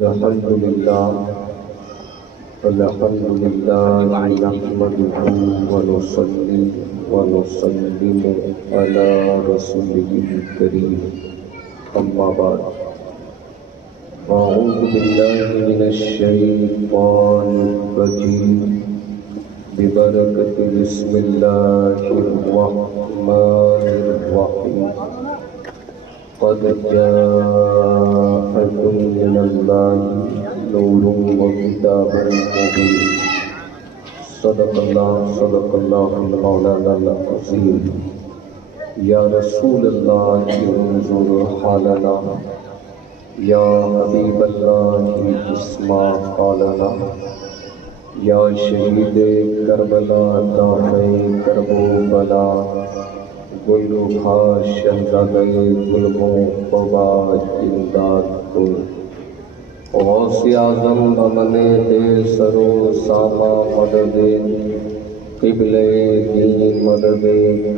الحمد لله نحمده ونصلي ونسلم على رسوله الكريم أما بعد أعوذ بالله من الشيطان الرجيم ببركة بسم الله الرحمن الرحيم قد جاءكم من الله نور وكتاب مبين صدق الله مولانا العظيم يا رسول الله انظر حالنا يا حبيب الله اسمع قالنا يا شهيد کربلا دافع کرب و بلا گل خاص شہزادہ گلبوں قبا امداد کن غوث اعظم بمنے دے سرو ساما مدد قبل دین مدد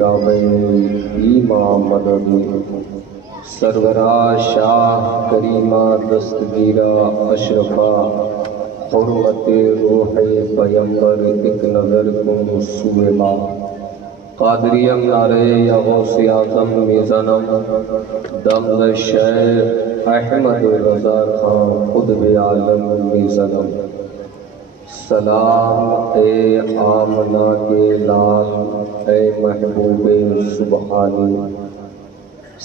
کعبہ ایما مدد سرورا شاہ کریمہ دستگیرہ اشرفہ حرمت روح پیمبر ایک نظر کن سوئے ماں قادریم نعرے یا غوث اعظم میزنم دمز شیخ احمد رضا خان قطب عالم میزنم سلام اے آمنہ کے لال اے محبوب سبحانی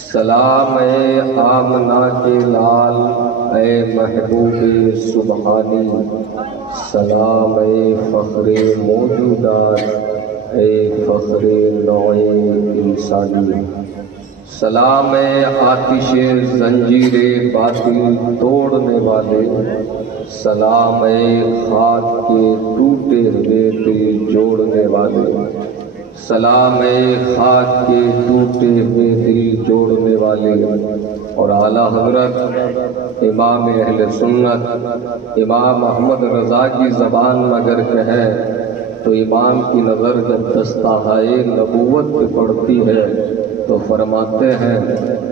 سلام اے آمنہ کے لال اے محبوب سبحانی سلام اے فخر موجودات اے فخر نوع انسانی سلام اے آتش زنجیر باطل توڑنے والے سلام اے خاک کے ٹوٹے ہوئے دل جوڑنے والے سلام اے خاک کے ٹوٹے ہوئے دل جوڑنے والے اور اعلیٰ حضرت امام اہل سنت امام احمد رضا کی زبان اگر کہیں تو امام کی نظر جب دستہائے نبوت پہ پڑتی ہے تو فرماتے ہیں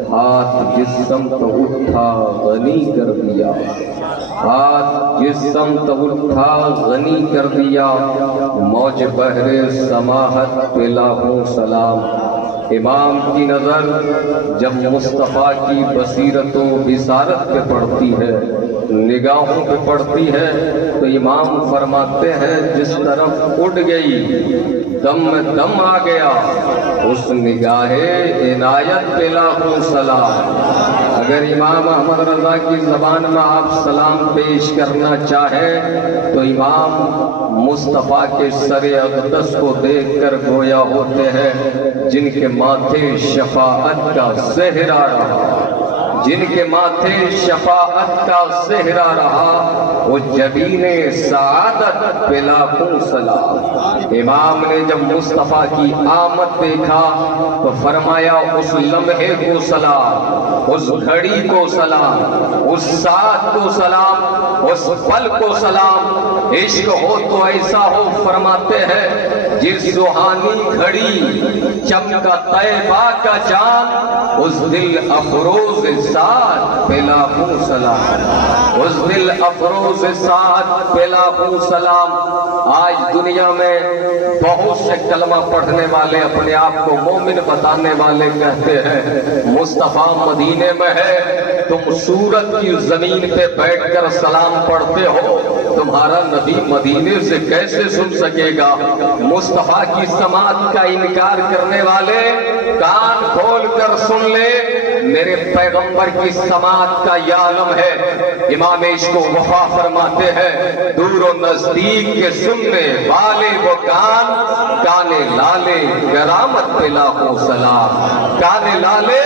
ہاتھ جس سمت اٹھا غنی کر دیا ہاتھ جس سمت اٹھا غنی کر دیا موج بحر سماحت پہ لاکھوں سلام امام کی نظر جب مصطفیٰ کی بصیرت و بصارت پہ پڑتی ہے نگاہوں پہ پڑتی ہے تو امام فرماتے ہیں جس طرف اڑ گئی دم میں دم آ گیا اس نگاہ عنایت پہ لاکھوں سلام اگر امام احمد رضا کی زبان میں آپ سلام پیش کرنا چاہیں تو امام مصطفیٰ کے سر اقدس کو دیکھ کر گویا ہوتے ہیں جن کے ماتھے شفاعت کا زہرا رہا جن کے ماتھے شفاعت کا زہرا رہا وہ جبین سعادت پہ لاکھوں سلام امام نے جب مصطفیٰ کی آمد دیکھا تو فرمایا اس لمحے کو سلام اس گھڑی کو سلام اس ساعت کو سلام اس پل کو سلام عشق ہو تو ایسا ہو فرماتے ہیں جس روحانی گھڑی چمکا طیبہ کا جان اس دل افروز ساتھ پہ لاکھوں سلام اس دل افروز ساتھ پہ لاکھوں سلام آج دنیا میں بہت سے کلمہ پڑھنے والے اپنے آپ کو مومن بتانے والے کہتے ہیں مصطفیٰ مدینے میں ہے تم سورت کی زمین پہ بیٹھ کر سلام پڑھتے ہو تمہارا نبی مدینے سے کیسے سن سکے گا مصطفیٰ کی سماعت کا انکار کرنے والے کان کھول کر سن لے میرے پیغمبر کی سماعت کا یہ عالم ہے امام عشق و وفا فرماتے ہیں دور و نزدیک کے سننے والے وہ کان کانے لالے کرامت پہ لاکھوں سلام کانے لالے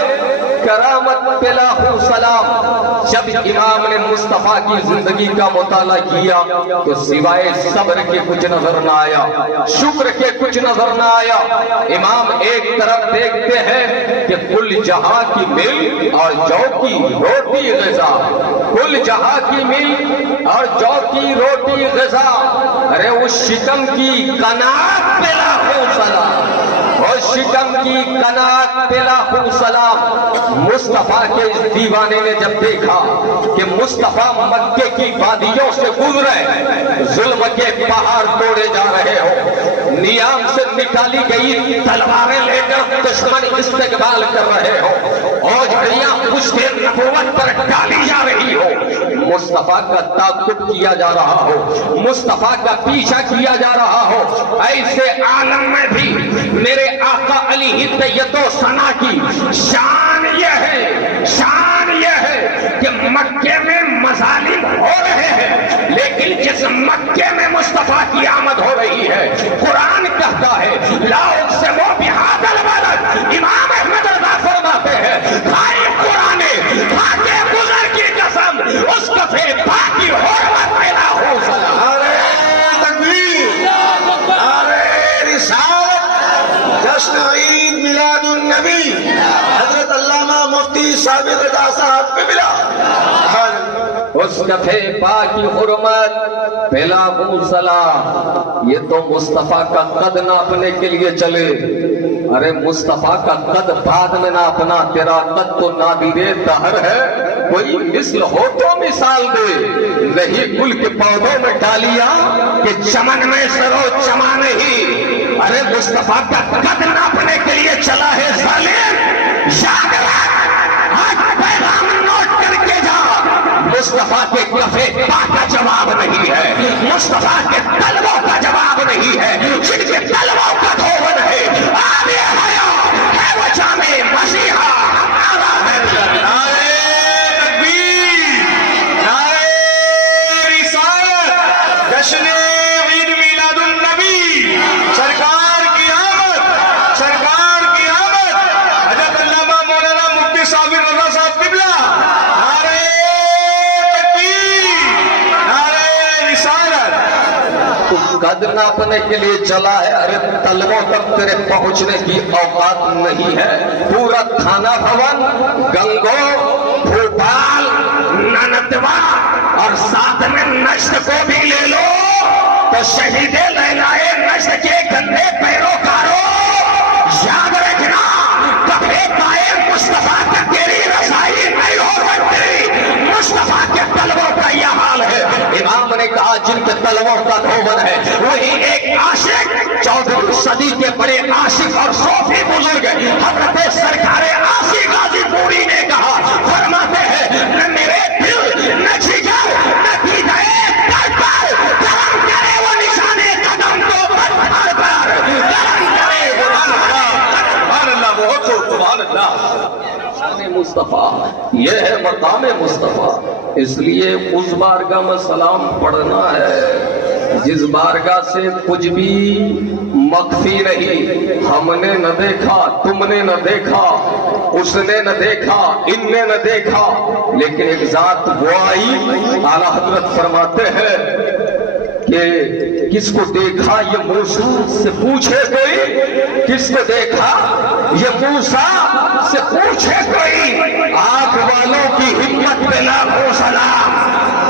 کرامت پہ لاکھوں سلام جب امام نے مصطفیٰ کی زندگی کا مطالعہ کیا تو سوائے صبر کے کچھ نظر نہ آیا شکر کے کچھ نظر نہ آیا امام ایک طرف دیکھتے ہیں کہ کل جہاں کی مل اور جو کی روٹی غذا کل جہاں کی مل اور جو کی روٹی غذا ارے اس شکم کی قناعت پہ لاکھوں سلام اور شکم کی کنات پلا خون سلام۔ مصطفیٰ کے اس دیوانے نے جب دیکھا کہ مصطفیٰ مکے کی وادیوں سے گزرے، ظلم کے پہاڑ توڑے جا رہے ہو، نیام سے نکالی گئی تلواریں لے کر دشمن استقبال کر رہے ہو، اور جھڑیاں پشتے نبوت پر ڈالی جا رہی ہو، مصطفیٰ کا تعاقب کیا جا رہا ہو، مصطفیٰ کا پیچھا کیا جا رہا ہو، ایسے عالم میں بھی میرے آقا علی طیت و ثنا کی شان یہ ہے کہ مکے میں مظالم ہو رہے ہیں، لیکن جس مکے میں مصطفیٰ کی آمد ہو رہی ہے، قرآن کہتا ہے لا اقسم بہذا البلد، امام احمد رضا فرماتے ہیں کھائی قرآن کھاتے گزر کی قسم، اس کفے باقی حرمت پیدا ہو سلا۔ نعرہ تکبیر، نعرہ رسالت، جشن عید میلاد النبی، حضرت علامہ مفتی ثابت رضا صاحب کو ملا۔ اس کفے پاکی حرمت پھیلا موسلا، یہ تو مصطفیٰ کا قد ناپنے کے لیے چلے، ارے مصطفیٰ کا قد بعد میں ناپنا، تیرا قد تو نادر دہر ہے، کوئی مثل ہو تو مثال دے، نہیں گل کے پودوں میں ڈالیا کہ چمن میں سرو چما نہیں، ارے مصطفیٰ کا قد ناپنے کے لیے چلا ہے ظالم، یاد رکھ آج پیغام نوٹ کر کے جا، مصطفیٰ کے کفے پا کا جواب نہیں ہے، مصطفیٰ کے طلبوں کا جواب نہیں ہے، جن کے طلبوں کا دھون ہے، آب حیات ہے وہ جامع مسیحا ہمارا ہے۔ نعرہ تکبیر، نعرہ رسالت، جشن عید میلاد النبی، سرکار کی آمد، سرکار کی آمد، حضرت علامہ مولانا مفتی ثابت رضا صاحب قبلہ، نعرہ تکبیر، نعرہ رسالت۔ قد ناپنے کے لیے چلا ہے، ارے طلبوں تک تیرے پہنچنے کی اوقات نہیں ہے، پورا تھانہ بھون، گنگو، بھوپال، نندوا اور ساتھ میں نشت کو بھی لے لو تو شہید لیلائے نشت کے گندے پیروکاروں، یاد رکھنا کبھی پائے مصطفیٰ کا تیری رسائی نہیں ہو سکتی، مصطفیٰ کے طلبوں کا یہ حال ہے۔ امام نے کہا جن کے طلبوں کا دھون ہے، وہی ایک عاشق 14ویں صدی کے بڑے عاشق اور صوفی بزرگ حضرت سرکار عاصی غازی پوری نے کہا، فرماتے ہیں نہ میرے دل نہ جگر نہ دیدے پر کرم کرے وہ نشانے قدم تو پتھر پر کرم کرے وہ سبحان اللہ، بہت خوب، سبحان اللہ۔ شان مصطفیٰ یہ ہے مقام مصطفیٰ، اس لیے اس بارگاہ میں سلام پڑھنا ہے جس بارگاہ سے کچھ بھی مخفی نہیں، ہم نے نہ دیکھا، تم نے نہ دیکھا، اس نے نہ دیکھا، ان نے نہ دیکھا، لیکن ایک ذات وہ آئی، اعلیٰ حضرت فرماتے ہیں کہ کس کو دیکھا یہ موسیٰ سے پوچھے کوئی، کس کو دیکھا یہ موسیٰ سے پوچھے کوئی، آنکھ والوں کی ہمت پہ لاکھوں سلام۔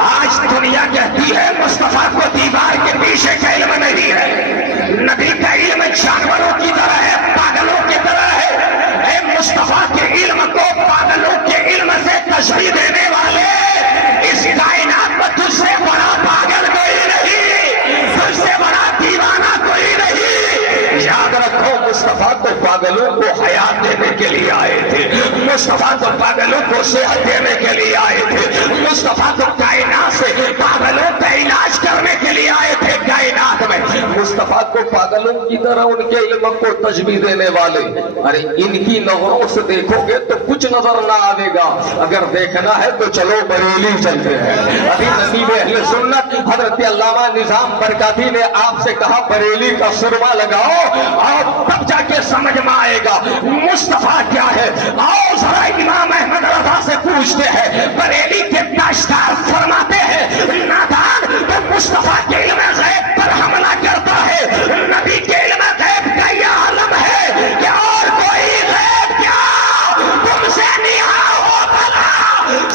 آج دنیا کہتی ہے مصطفیٰ کو دیوار کے پیچھے کا علم نہیں ہے، نبی کا علم جانوروں کی طرح ہے، پاگلوں کی طرح ہے، اے مصطفیٰ کے علم کو پاگلوں کے علم سے تشبیہ دینے والے، اس کائنات میں تجھ سے بڑا پاگل کوئی نہیں، تجھ سے بڑا دیوانہ کوئی نہیں۔ یاد رکھو مصطفیٰ تو پاگلوں کو حیات دینے کے لیے آئے تھے، مصطفیٰ تو پاگلوں کو صحت دینے کے لیے آئے تھے، مصطفیٰ تو کائنات سے پاگلوں کا علاج کرنے کے لیے آئے تھے کائنات میں، مصطفیٰ کو پاگلوں کی طرح ان کے علم کو تشبیہ دینے والے، ارے ان کی نظروں سے دیکھو گے تو کچھ نظر نہ آئے گا، اگر دیکھنا ہے تو چلو بریلی چلتے ہیں۔ ابھی نصیب اہل سنت حضرت علامہ نظام برکاتی نے آپ سے کہا بریلی کا سرما لگاؤ اور تب جا کے سمجھ میں آئے گا مصطفیٰ کیا ہے۔ آؤ ذرا امام احمد رضا سے پوچھتے ہیں، بریلی کے تاشدار فرماتے ہیں نادان تو مصطفیٰ کے علم غیب پر حملہ کرتا ہے، نبی کے علم غیب کا یہ عالم ہے کہ اور کوئی غیب کیا تم سے نہا ہو بھلا،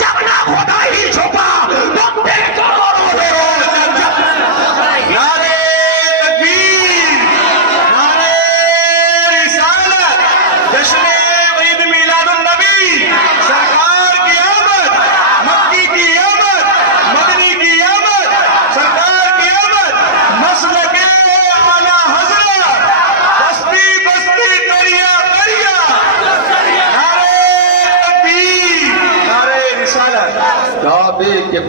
جب نہ خدا ہی چھپا تم دیکھو نعرہ تکبیر، نعرہ رسالت۔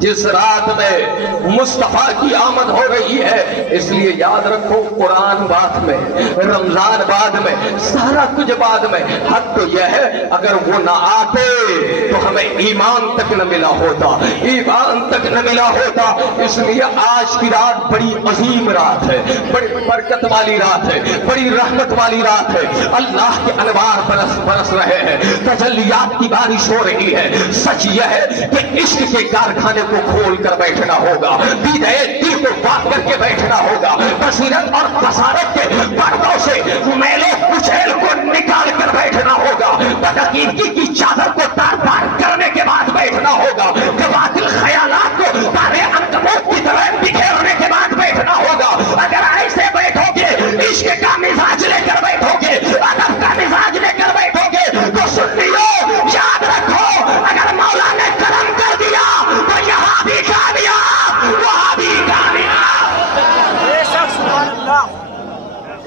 جس رات میں مصطفیٰ کی آمد ہو رہی ہے، اس لیے یاد رکھو قرآن بعد میں، رمضان بعد میں، سارا کچھ بعد میں، حق تو یہ ہے اگر وہ نہ آتے تو ہمیں ایمان تک نہ ملا ہوتا، ایمان تک نہ ملا ہوتا۔ اس لیے آج کی رات بڑی عظیم رات ہے، بڑی برکت والی رات ہے، بڑی رحمت والی رات ہے۔ اللہ کے انوار برس رہے ہیں، تجلیات کی بارش ہو رہی ہے۔ سچ یہ ہے کہ عشق کے کارخانے کو کھول کر بیٹھنا ہوگا، دیدے دل کو پاک کر کے بیٹھنا ہوگا، بصیرت اور بصارت کے پردوں سے میلے کچیل کو نکال کر بیٹھنا ہوگا، بدعقیدگی کی چادر کو تار پار کرنے کے بعد بیٹھنا ہوگا، باطل خیالات کو تارے عنکبوت کی طرح بکھیرنے کے بعد بیٹھنا ہوگا۔ اگر ایسے بیٹھو گے، عشق کا مزاج لے کر بیٹھو گے، ادب کا مزاج لے کر بیٹھو گے تو سنیو یاد رکھو، اگر مولا نے کرم کر دیا تو یہاں بھی کامیاب، وہاں بھی کامیاب،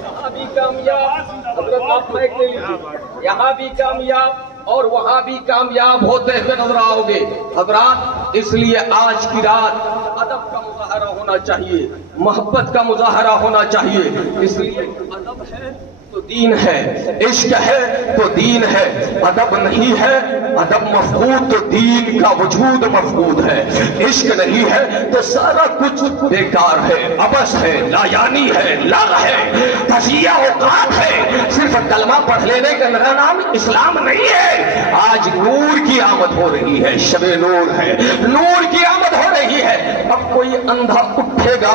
یہاں بھی کامیاب۔ حضرت آپ مائک لے لیجیے، یہاں بھی کامیاب اور وہاں بھی کامیاب ہوتے ہوئے نظر آؤ گے۔ حضرات اس لیے آج کی رات ادب کا مظاہرہ ہونا چاہیے، محبت کا مظاہرہ ہونا چاہیے۔ اس لیے ادب ہے تو دین ہے، عشق ہے تو دین ہے، ادب نہیں ہے، ادب مفقود تو دین کا وجود مفقود ہے، عشق نہیں ہے تو سارا کچھ بیکار ہے، عبث ہے، لا یعنی ہے، لغ ہے، تضییع اوقات ہے، صرف کلمہ پڑھ لینے کا نام اسلام نہیں ہے۔ آج نور کی آمد ہو رہی ہے، شب نور ہے، نور کی آمد ہو رہی ہے۔ اب کوئی اندھا اٹھے گا،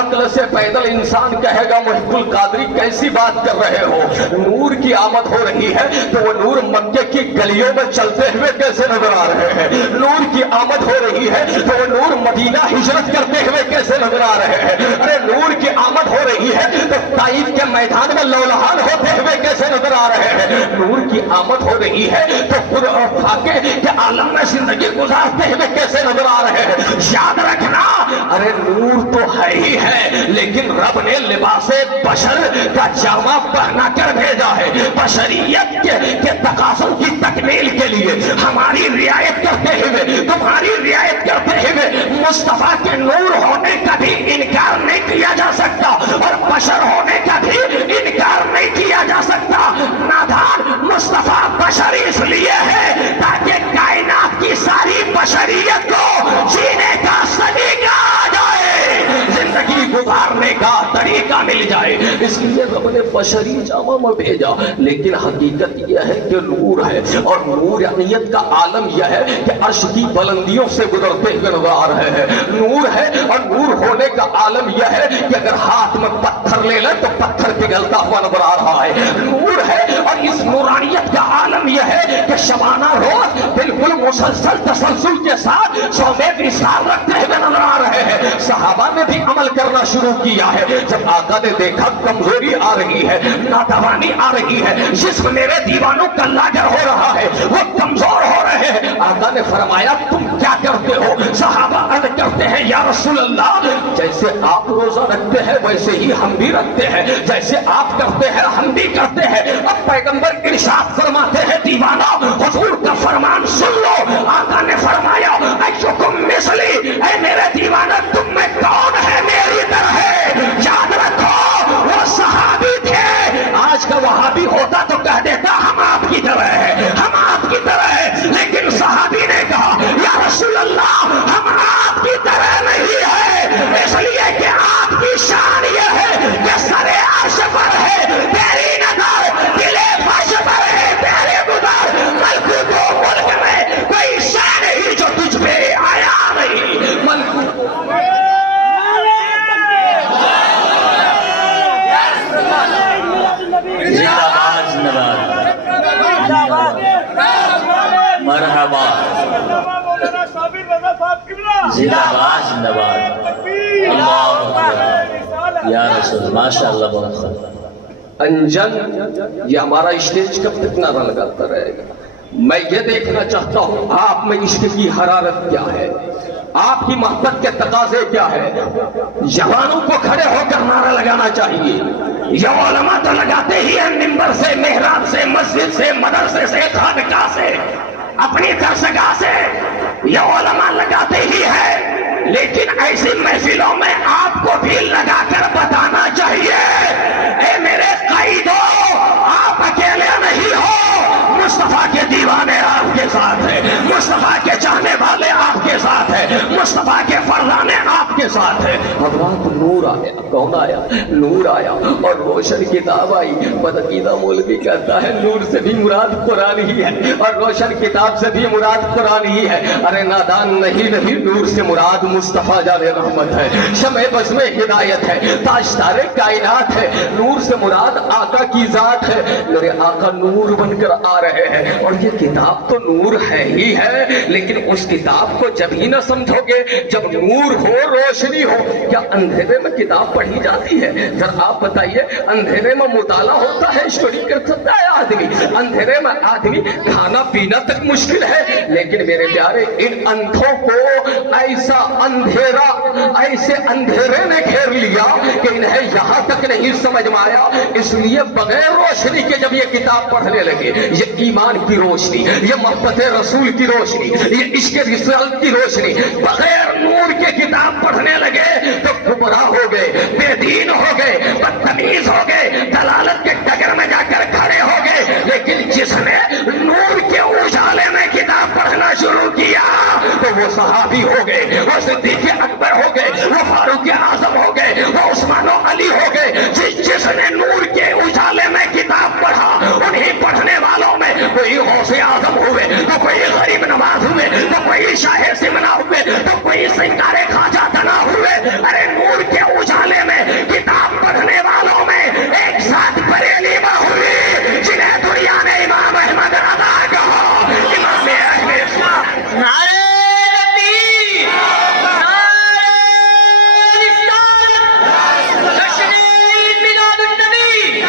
عقل سے پیدل انسان کہے گا محب القادری کیسی بات کر رہے ہو، نور کی آمد ہو رہی ہے تو وہ نور مکے کی گلیوں میں چلتے ہوئے کیسے نظر آ رہے ہیں، نور کی آمد ہو رہی ہے تو وہ نور مدینہ ہجرت کرتے ہوئے کیسے نظر آ رہے ہیں، ارے نور کی آمد ہو رہی ہے تو طائف کے میدان میں لولہان ہوتے ہوئے کیسے نظر آ رہے ہیں، نور کی آمد ہو رہی ہے تو خود اور فاقے کے عالم میں زندگی گزارتے ہوئے کیسے نظر آ رہے ہیں۔ یاد رکھنا، ارے نور تو ہے ہی ہے لیکن رب نے لباس بشر کا جامہ پہنا کر بھیجا ہے، بشریت کے تقاضوں کی تکمیل کے لیے ہماری رعایت کرتے ہوئے، تمہاری رعایت کرتے ہوئے مصطفیٰ کے نور ہونے کا بھی انکار نہیں کیا جا سکتا اور بشر ہونے کا بھی انکار نہیں کیا جا سکتا۔ نادان مصطفیٰ بشر اس لیے ہے تاکہ کائنات کی ساری بشریت کو جینے کا سلیقہ آ جائے، زندگی گزارنے کا طریقہ مل جائے، اس لیے رب نے بشری جامہ میں بھیجا۔ لیکن حقیقت یہ ہے کہ نور ہے، اور نورانیت کا عالم یہ ہے کہ عرش کی بلندیوں سے گزرتے ہوئے نظر آ رہے ہیں، نور ہے، اور نور ہونے کا عالم یہ ہے کہ اگر ہاتھ میں پتھر لے لیں تو پتھر پگھلتا ہوا نظر آ رہا ہے، نور ہے، اور اس نورانیت کا عالم یہ ہے کہ شبانہ روز بالکل مسلسل تسلسل کے ساتھ سومیت اسلام رکھتے ہوئے نظر آ رہے ہیں۔ صحابہ نے بھی عمل کرنا شروع کیا ہے، جب آقا نے دیکھا کمزوری آ رہی ہے، ناتوانی آ رہی ہے، جسم میرے دیوانوں کا لاجر ہو رہا ہے، وہ کمزور ہو رہے ہیں، آقا نے فرمایا تم کیا کرتے ہو؟ صحابہ عرض کرتے ہیں یا رسول اللہ جیسے آپ روزہ رکھتے ہیں ویسے ہی ہم بھی رکھتے ہیں، جیسے آپ کرتے ہیں ہم بھی کرتے ہیں۔ اب پیغمبر ارشاد فرماتے ہیں دیوانہ حضور کا فرمان سن لو، آقا نے فرمایا ایکم مثلی، اے میرے دیوانہ تم میں کون ہے میری طرح ہے؟ یاد رکھو وہ صحابی تھے، آج کا وہابی ہوتا تو کہہ دیتا ہم آپ کی طرح ہے، ہم آپ کی طرح ہے، لیکن صحابی نے کہا یا رسول اللہ ہم آپ کی طرح نہیں ہے، اس لیے کہ آپ کی شان یہ ہے کہ سر عرش پر ہے تیری نظر، دل فرش پر ہے تیرے گزر، ملکوت و ملک میں کوئی شان نہیں جو تجھ پہ آیا نہیں، ملکوت مرحبا زندہ باد زندہ باد اللہ اکبر یا رسول ماشاء اللہ بہت خوب۔ انجن یہ ہمارا اسٹیج کب تک نعرہ لگاتا رہے گا؟ میں یہ دیکھنا چاہتا ہوں آپ میں عشق کی حرارت کیا ہے، آپ کی محبت کے تقاضے کیا ہے۔ جوانوں کو کھڑے ہو کر نعرہ لگانا چاہیے، یہ علماء تو لگاتے ہی ہیں، منبر سے، محراب سے، مسجد سے، مدرسے سے، خانقاہ سے، اپنی درسگاہ سے، یہ علماء لگاتے ہی ہیں، مصطفیٰ کے چاہنے والے آپ کے ساتھ ہیں، مصطفیٰ کے فرزانے آپ کے ساتھ ہیں۔ حضرات نور آیا، کون آیا؟ نور آیا اور روشن کتاب آئی۔ بدعقیدہ مولوی کہتا ہے نور سے بھی مراد قرآن ہی ہے اور روشن کتاب سے بھی مراد قرآن ہی ہے۔ ارے نادان نہیں، نور سے مراد مصطفیٰ جان رحمت ہے، شمع بزم ہدایت ہے، تاجدار کائنات ہے۔ نور سے مراد آقا کی ذات ہے، میرے آقا نور بن کر آ رہے ہیں اور یہ کتاب تو نور ہے ہی ہے، لیکن اس کتاب کو جب ہی نہ سمجھو گے جب نور ہو، روشنی ہو۔ کیا اندھیرے میں کتاب پڑھی جاتی ہے؟ ذرا آپ بتائیے، اندھیرے میں مطالعہ ہوتا ہے، اسٹڈی کر سکتا ہے آدمی؟ اندھیرے میں آدمی کھانا پینا تک مشکل ہے، لیکن میرے پیارے ان اندھوں کو ایسا اندھیرا، ایسے اندھیرے نے گھیر لیا کہ انہیں یہاں تک نہیں سمجھ میں آیا، اس لیے بغیر روشنی کے جب یہ کتاب پڑھنے لگے، یہ ایمان کی روشنی، یہ محبت رسول کی روشنی، یہ عشق رسالت کی روشنی، بغیر نور کے کتاب پڑھنے لگے تو گمراہ ہو گئے، بے دین ہو گئے، بدتمیز ہو گئے، دلالت کے ڈگر میں جا کر کھڑے ہو گئے۔ لیکن جس نے نور کے اجالے میں کتاب پڑھنا شروع کیا تو وہ صحابی ہو گئے، وہ صدیق اکبر ہو گئے، وہ فاروق اعظم ہو گئے، وہ عثمان و علی ہو گئے۔ جس نے نور کے اجالے میں کتاب پڑھا، انہیں پڑھنے والوں میں کوئی غوث اعظم ہوئے، تو کوئی غریب نواز ہوئے، تو کوئی شاہ سمنا ہوئے، تو کوئی سنگار خواجہ تنا ہوئے۔ ارے نور کے اجالے میں کتاب پڑھنے والوں میں ایک ساتھ بریلی ہوئی جنہیں دنیا نے امام احمد رضا کہا، امام اہل اسلام۔ نعرہ تکبیر، نعرہ رسالت، جشن عید میلاد النبی،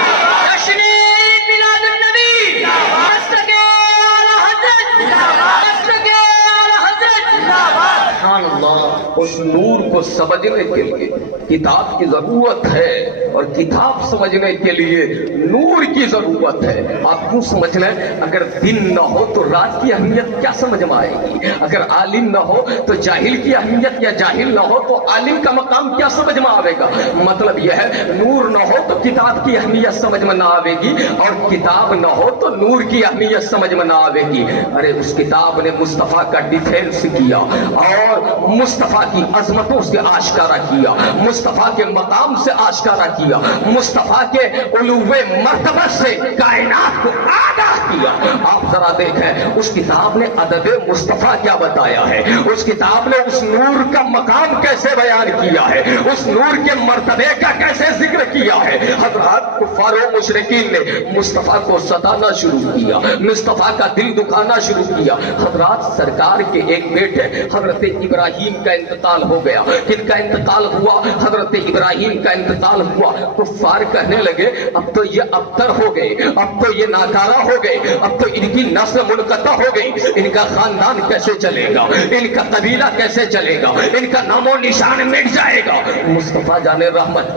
جشن عید میلاد النبی، مسلک اعلی حضرت، مسلک اعلی حضرت۔ سبحان اللہ۔ اس نور کو سمجھنے کے لیے کتاب کی ضرورت ہے اور کتاب سمجھنے کے لیے نور کی ضرورت ہے۔ آپ کیوں سمجھ لیں، اگر دن نہ ہو تو رات کی اہمیت کیا سمجھ میں آئے گی؟ اگر عالم نہ ہو تو جاہل کی اہمیت، یا جاہل نہ ہو تو عالم کا مقام کیا سمجھ میں آئے گا؟ مطلب یہ ہے نور نہ ہو تو کتاب کی اہمیت سمجھ میں نہ آئے گی، اور کتاب نہ ہو تو نور کی اہمیت سمجھ میں نہ آئے گی۔ ارے اس کتاب نے مصطفیٰ کا ڈیفینس کیا اور مصطفیٰ کی عظمتوں سے آشکارا کیا، مصطفیٰ کے مقام سے آشکارا کیا، مصطفیٰ کے علوِ مرتبہ سے کائنات کو آگاہ کیا۔ آپ ذرا دیکھیں اس کتاب نے عدد مصطفیٰ کیا بتایا ہے، اس کتاب نے اس نور کا مقام کیسے بیان کیا ہے، اس نور کے مرتبے کا کیسے ذکر کیا ہے۔ حضرات کفار و مشرکین نے مصطفیٰ کو ستانا شروع کیا، مصطفیٰ کا دل دکھانا شروع کیا۔ حضرات سرکار کے ایک بیٹے حضرت ابراہیم کا انتقال ہو گیا۔ کن کا انتقال ہوا؟ حضرت ابراہیم کا انتقال ہوا۔ کفار کہنے لگے اب تو یہ ابتر ہو گئے، اب تو یہ ناکارہ ہو گئے، اب تو ان کی نسل منقطع ہو گئی، ان کا خاندان کیسے چلے گا، ان کا قبیلہ کیسے چلے گا، ان کا نام و نشان مٹ جائے گا۔ مصطفیٰ جان رحمت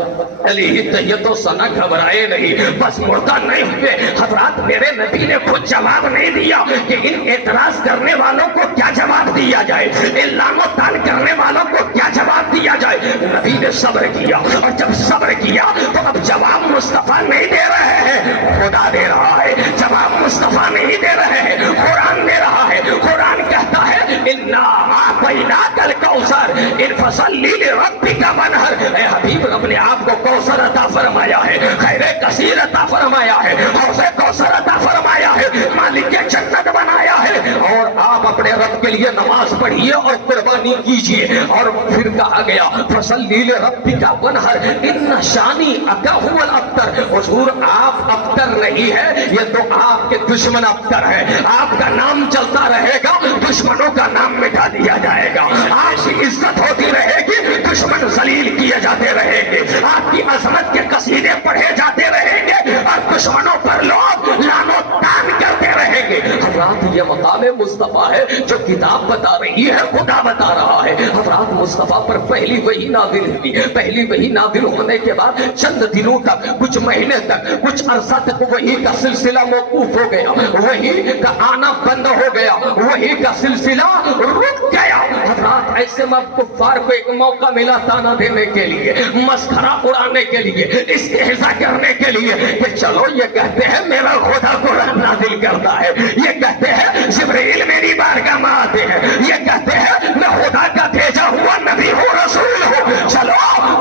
علیہ طیت و ثنا گھبرائے نہیں، بس مردہ نہیں ہوئے۔ حضرات میرے نبی نے خود جواب نہیں دیا کہ ان اعتراض کرنے والوں کو کیا جواب دیا جائے، ان لام و تان کرنے والوں کو کیا جواب دیا جائے۔ نبی نے صبر کیا، اور جب صبر کیا تو اب جواب مصطفیٰ نہیں دے رہے ہیں، خدا دے رہا ہے۔ جواب مصطفیٰ نہیں دے رہے ہیں، قرآن دے رہا ہے۔ قرآن کہتا ہے اِنَّا أَعْطَيْنَاكَ الْكَوْثَرَ فَصَلِّ لِرَبِّكَ وَانْحَرْ۔ اے حبیب رب نے آپ کو کوثر عطا فرمایا ہے، خیر کثیر عطا فرمایا ہے، حوض کوثر عطا فرمایا ہے، مالک جنت بنایا ہے، اور آپ اپنے رب کے لیے نماز پڑھیے اور قربانی کیجیے۔ اور پھر کہا گیا فَصَلِّ لِرَبِّكَ وَانْحَرْ إِنَّ شَانِئَكَ هُوَ الْأَبْتَرُ۔ حضور آپ ابتر نہیں ہے، یہ تو آپ کے دشمن ابتر ہے۔ آپ کا نام چلتا رہے گا، دشمنوں کا نام مٹا دیا جائے گا۔ آپ کی عزت ہوتی رہے گی، دشمن ذلیل کیے جاتے رہیں گے۔ آپ کی عظمت کے قصیدے پڑھے جاتے رہیں گے اور دشمنوں پر لوگ لعن و طعن کرتے رہیں گے۔ حضرات یہ مقام مصطفیٰ ہے جو کتاب بتا رہی ہے، خدا بتا رہا ہے۔ حضرات مصطفیٰ پر پہلی وحی نازل ہوئی، پہلی وحی نازل ہونے کے بعد چند دنوں تک، کچھ مہینے تک، کچھ عرصہ تک وحی کا سلسلہ موقوف ہو گیا، وحی کا آنا بند ہو گیا، وحی کا سلسلہ رک گیا۔ حضرات ایسے میں کفار کو ایک موقع ملا تانا دینے کے لیے، مسخرہ اڑانے کے لیے، استہزاء کرنے کے لیے کہ چلو یہ کہتے ہیں میرا خدا قرآن نازل کرتا ہے، یہ کہتے ہیں جبرائیل میری بارگاہ میں آتے ہیں، یہ کہتے ہیں میں خدا کا بھیجا ہوا نبی ہوں، رسول ہوں، چلو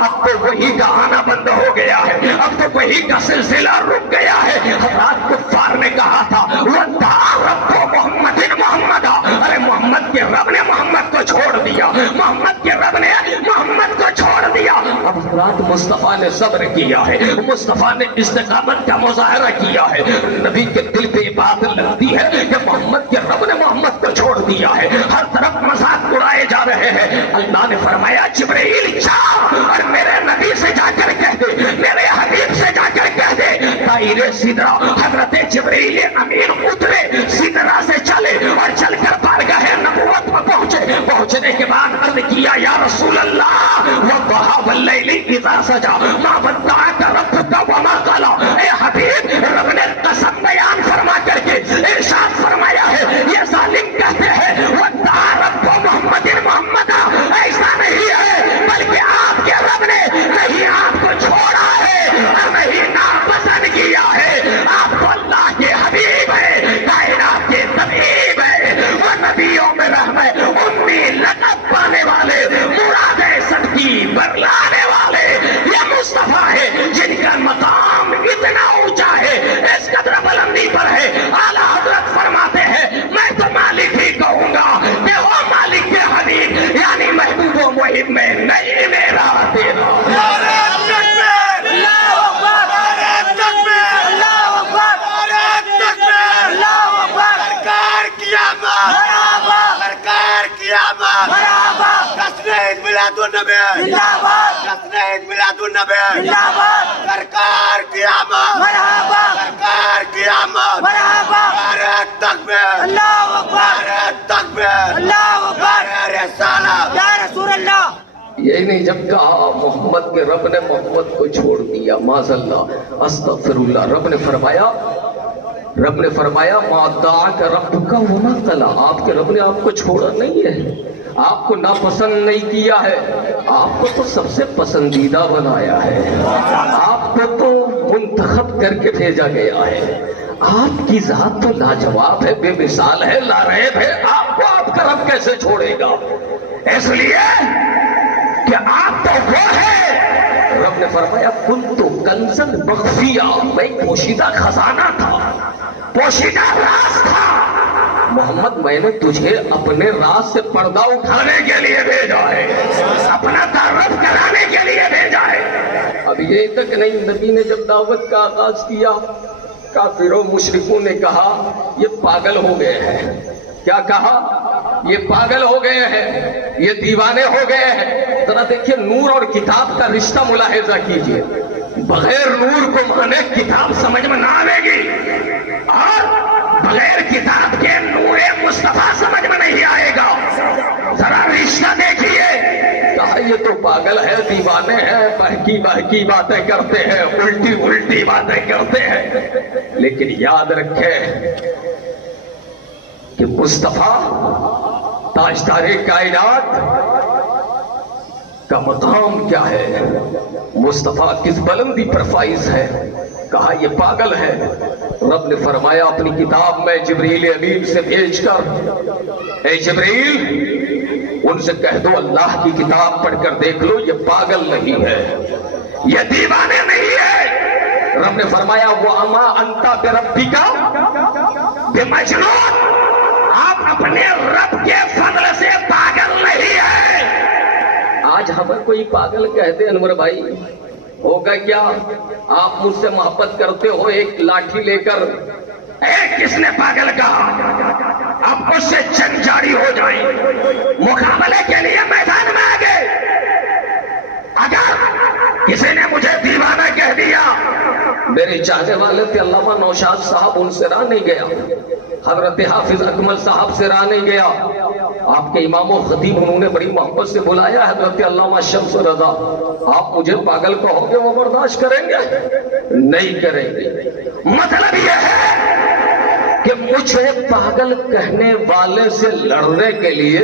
اب تو وہی کا آنا بند ہو گیا ہے، اب تو وہی کا سلسلہ رک گیا ہے۔ حضرات کفار نے کہا تھا وَدَّعَ رَبُّ مُحَمَّدٍ مُحَمَّدًا، ارے محمد کے رب نے محمد کو چھوڑ دیا، محمد کے رب نے محمد کو چھوڑ دیا۔ اب حضرات مصطفیٰ نے صبر کیا ہے، مصطفیٰ نے استقامت کا مظاہرہ کیا ہے، نبی کے دل پہ یہ بات لگتی ہے کہ محمد کے رب نے محمد کو چھوڑ دیا ہے، ہر طرف مذاق اڑائے جا رہے ہیں۔ اللہ نے فرمایا جبرائیل جا اور میرے نبی سے جا کر کہہ دے، میرے حبیب سے جا کر کہہ دے دائرے سدرہ، حضرت جبرائیل امین اترے سدرہ سے چلے اور چل کر بارگاہ نبوت میں پہنچنے کے بعد عرض کیا یا رسول اللہ وَالضُّحَىٰ وَاللَّيْلِ إِذَا سَجَىٰ مَا وَدَّعَكَ رَبُّكَ وَمَا قَلَىٰ، اے حبیب رب نے قسم بیان فرما کر کے ارشاد فرمایا ہے، یہ ظالم کہتے ہیں وَدَّعَ رَبُّ مُحَمَّدٍ مُحَمَّدًا، ایسا نہیں ہے بلکہ آپ کے رب نے نہیں آپ کو چھوڑا ہے اور نہیں ناپسند کیا ہے، آپ تو اللہ کے حبیب ہیں، کائنات کے طبیب ہیں، وہ نبیوں میں رحمت امی لقب پانے والے، مرادیں سب کی برلانے والے، یہ مصطفیٰ ہے جن کا مقام اتنا اونچا ہے، اس قدر بلندی پر ہے، اعلیٰ حضرت فرماتے ہیں میں تو مالک ہی کہوں گا کہ وہ مالک کے حبیب یعنی محبوب و محب میں نہیں میرا تیرا۔ یہی نہیں جب کہا محمد کے رب نے محمد کو چھوڑ دیا، معاذ اللہ استغفر اللہ، رب نے فرمایا ما دعاک ربک وما قلی، آپ کے رب نے آپ کو چھوڑا نہیں ہے، آپ کو ناپسند نہیں کیا ہے، آپ کو تو سب سے پسندیدہ بنایا ہے، آپ کو تو منتخب کر کے بھیجا گیا ہے، آپ کی ذات تو لاجواب ہے، بے مثال ہے، لا ریب ہے، آپ کو آپ کا رب کیسے چھوڑے گا؟ اس لیے کہ آپ تو وہ ہے، رب نے فرمایا کنت کنزا مخفیا، میں پوشیدہ خزانہ تھا، پوشیدہ راز تھا، محمد میں نے تجھے اپنے راز سے پردہ اٹھانے کے لیے بھیجا ہے، اپنا تعارف کرانے کے لیے بھیجا ہے۔ اب یہ تک نہیں، نبی نے جب دعوت کا آغاز کیا کافروں مشرکوں نے کہا یہ پاگل ہو گئے ہیں، کیا کہا؟ یہ پاگل ہو گئے ہیں، یہ دیوانے ہو گئے ہیں۔ ذرا دیکھیے نور اور کتاب کا رشتہ ملاحظہ کیجئے، بغیر نور کو مانے کتاب سمجھ میں نہ آئے گی، اور بغیر کتاب کے نور مصطفیٰ سمجھ میں نہیں آئے گا۔ ذرا رشتہ دیکھیے، کہا یہ تو پاگل ہے، دیوانے ہیں، بہکی باتیں کرتے ہیں، الٹی باتیں کرتے ہیں، لیکن یاد رکھے کہ مصطفیٰ تاجدار کائنات کا مقام کیا ہے، مصطفیٰ کس بلندی پر فائز ہے، کہا یہ پاگل ہے۔ رب نے فرمایا اپنی کتاب میں جبرائیل امین سے بھیج کر اے جبرائیل ان سے کہہ دو اللہ کی کتاب پڑھ کر دیکھ لو، یہ پاگل نہیں ہے، یہ دیوانے نہیں ہے۔ رب نے فرمایا وَأَمَا أَنْتَ بِرَبِّكَ بِمَجْنُونٍ، آپ اپنے رب کے فضل سے پاگل نہیں ہے۔ آج ہمیں کوئی پاگل کہتے انور بھائی ہوگا کیا؟ آپ مجھ سے محبت کرتے ہو ایک لاٹھی لے کر، کس نے پاگل کہا؟ اب اس سے جنگ جاری ہو جائیں، مقابلے کے لیے میدان میں آگے۔ اگر کسی نے مجھے دیوانہ کہہ دیا، میرے چاہنے والے تھے علامہ نوشاد صاحب، ان سے راہ نہیں گیا، حضرت حافظ اکمل صاحب سے راہ نہیں گیا، آپ کے امام و خطیب انہوں نے بڑی محبت سے بلایا حضرت علامہ شمس رضا، آپ مجھے پاگل کہو گے وہ برداشت کریں گے؟ نہیں کریں گے۔ مطلب یہ ہے کہ مجھے پاگل کہنے والے سے لڑنے کے لیے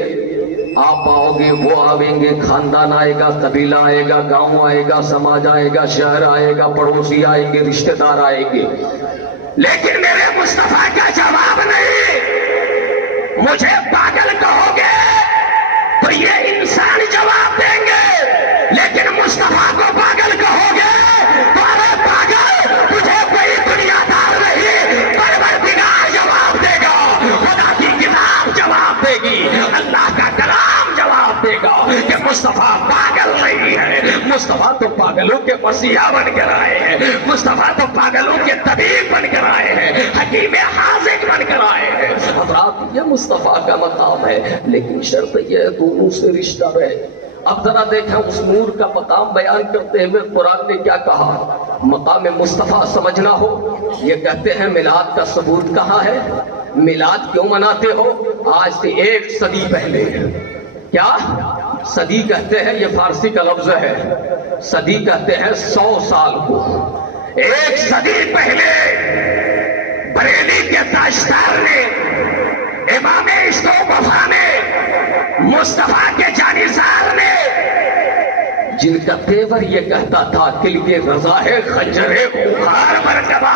آپ آؤ گے، وہ آئیں گے، خاندان آئے گا، قبیلہ آئے گا، گاؤں آئے گا، سماج آئے گا، شہر آئے گا، پڑوسی آئیں گے، رشتہ دار آئیں گے، لیکن میرے مصطفیٰ کا جواب نہیں۔ مجھے پاگل کہو گے تو یہ انسان جواب دیں گے، لیکن مصطفیٰ کو پاگل کہو گے تو ارے پاگل تجھے کوئی دنیا دار نہیں، پروردگار جواب دے گا، خدا کی کتاب جواب دے گی، اللہ کا کلام جواب دے گا کہ مصطفیٰ پاگل نہیں ہے، مصطفیٰ تو پاگلوں کے مسیحا بن کر آئے ہیں، مصطفیٰ تو پاگلوں کے طبیب بن کر آئے ہیں، حکیم حاذق بن کر آئے ہیں۔ حضرات یہ مصطفیٰ کا مقام ہے، لیکن شرط یہ ہے دونوں سے رشتہ رہے۔ اب ذرا دیکھیں اس نور کا مقام بیان کرتے ہوئے قرآن نے کیا کہا۔ مقام مصطفیٰ سمجھنا ہو، یہ کہتے ہیں میلاد کا ثبوت کہاں ہے، میلاد کیوں مناتے ہو؟ آج سے 1 صدی پہلے، کیا صدی کہتے ہیں، یہ فارسی کا لفظ ہے، صدی کہتے ہیں 100 سال کو۔ 1 صدی پہلے بریلی کے تاجدار نے، امام اشتوقفا نے، مصطفیٰ کے جانثار نے، جن کا تیور یہ کہتا تھا دل کے رضا ہے خنجر خونخوار مرتبہ،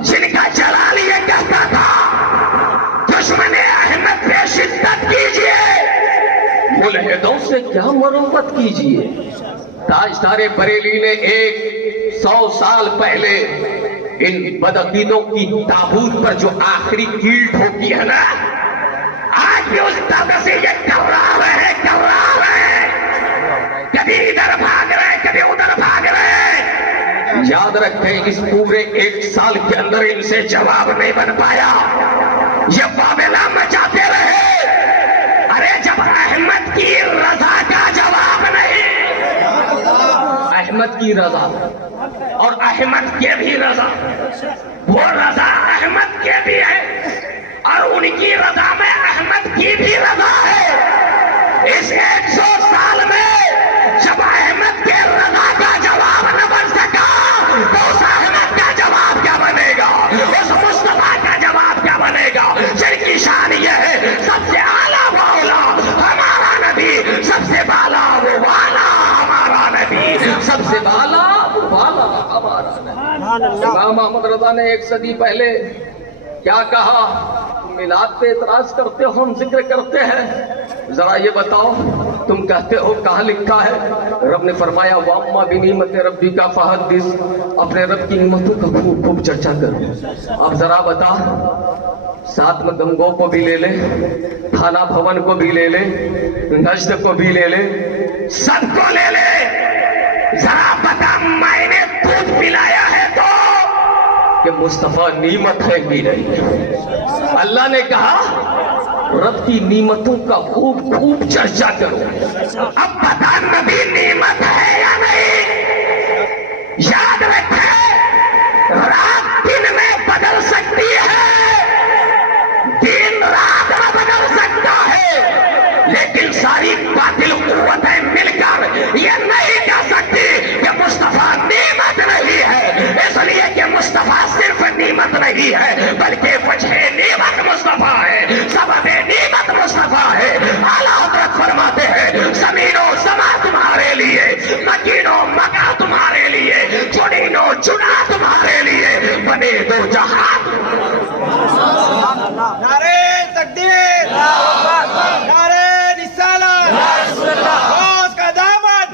جن کا جلال یہ کہتا تھا دشمن احمد پہ شدت کیجئے، ملحدوں سے کیا مرمت کیجئے۔ تاجدار بریلی نے 100 سال پہلے ان بدعقیدوں کی تابوت پر جو آخری کیل ٹھوکی ہے نا، آج بھی اس طرح سے یہ کرا رہے ہیں، کبھی ادھر بھاگ رہے کبھی ادھر بھاگ رہے۔ یاد رکھیں اس پورے 1 سال کے اندر ان سے جواب نہیں بن پایا، یہ معاملہ مچاتے رہے۔ ارے جب احمد کی رضا کا جواب نہیں، احمد کی رضا اور احمد کے بھی رضا، وہ رضا احمد کے بھی ہے اور ان کی رضا میں احمد کی بھی رضا ہے۔ اس 100 سال میں جب احمد کے رضا کا جواب نہ بن سکا تو اس احمد کا جواب کیا بنے گا، اس مصطفیٰ کا جواب کیا بنے گا، جن کی شان یہ ہے سب سے اعلیٰ مولا ہمارا نبی، سب سے بالا وہ والا ہمارا نبی، سب سے بالا وہ والا ہمارا نبی۔ امام محمد رضا نے 1 صدی پہلے کیا کہا؟ میلاد پہ اعتراض کرتے ہو، ہم ذکر کرتے ہیں، ذرا یہ بتاؤ تم کہتے ہو کہاں لکھا ہے؟ رب نے فرمایا وَأَمَّا بِنِعْمَتِ رَبِّكَ فَحَدِّثْ، اپنے رب کی نعمتوں کا خوب خوب چرچا کرو۔ اب ذرا بتا، ساتھ میں گنگو کو بھی لے لے، تھانہ بھون کو بھی لے لے، نجد کو بھی لے لے، سب کو لے لے، ذرا بتا میں نے دودھ پلایا ہے تو کہ مصطفیٰ نعمت ہے بھی نہیں۔ اللہ نے کہا رب کی نعمتوں کا خوب خوب چرچا کرو۔ اب پتا نبی نعمت ہے یا نہیں؟ یاد رکھے رات دن میں بدل سکتی ہے، دن رات میں بدل سکتا ہے، لیکن ساری باطل قوتیں مل کر یہ نہیں کہہ سکتی کہ مصطفیٰ نعمت نہیں ہے، اس لیے کہ مصطفیٰ صرف نعمت نہیں ہے بلکہ وجہ نعمت مصطفیٰ ہے، سبب نعمت مصطفیٰ ہے۔ اعلیٰ حضرت فرماتے ہیں زمین و سما تمہارے لیے، مکین و مکہ تمہارے لیے، چنین و چنا تمہارے لیے، بنے دو جہاں۔ نعرے تکبیر، نعرے رسالت، غوث کا دامن،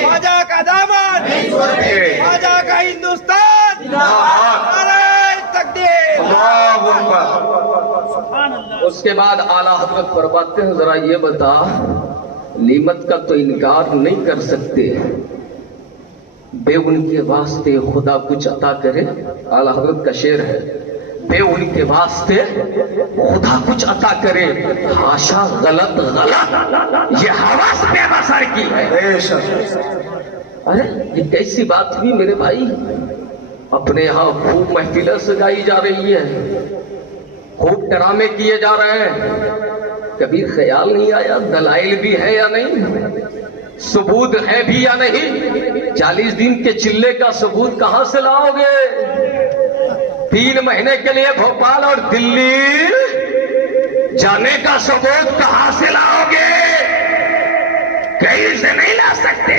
خواجہ کا دامن، خواجہ کا ہندوستان، نعرے تکبیر۔ اس کے بعد اعلیٰ حضرت فرماتے ہیں ذرا یہ بتا، نعمت کا تو انکار نہیں کر سکتے، بے ان کے واسطے خدا کچھ عطا کرے۔ اعلیٰ حضرت کا شعر ہے، بے ان کے واسطے خدا کچھ عطا کرے، ہاشا غلط غلط یہ حواس پہ بسر کی ہے۔ ارے یہ کیسی بات ہوئی میرے بھائی، اپنے یہاں خوب محفلیں سجائی جا رہی ہے، خوب ڈرامے کیے جا رہے ہیں، کبھی خیال نہیں آیا دلائل بھی ہے یا نہیں، ثبوت ہے بھی یا نہیں؟ 40 دن کے چلے کا ثبوت کہاں سے لاؤ گے؟ 3 مہینے کے لیے بھوپال اور دلی جانے کا ثبوت کہاں سے لاؤ گے؟ کہیں سے نہیں لا سکتے۔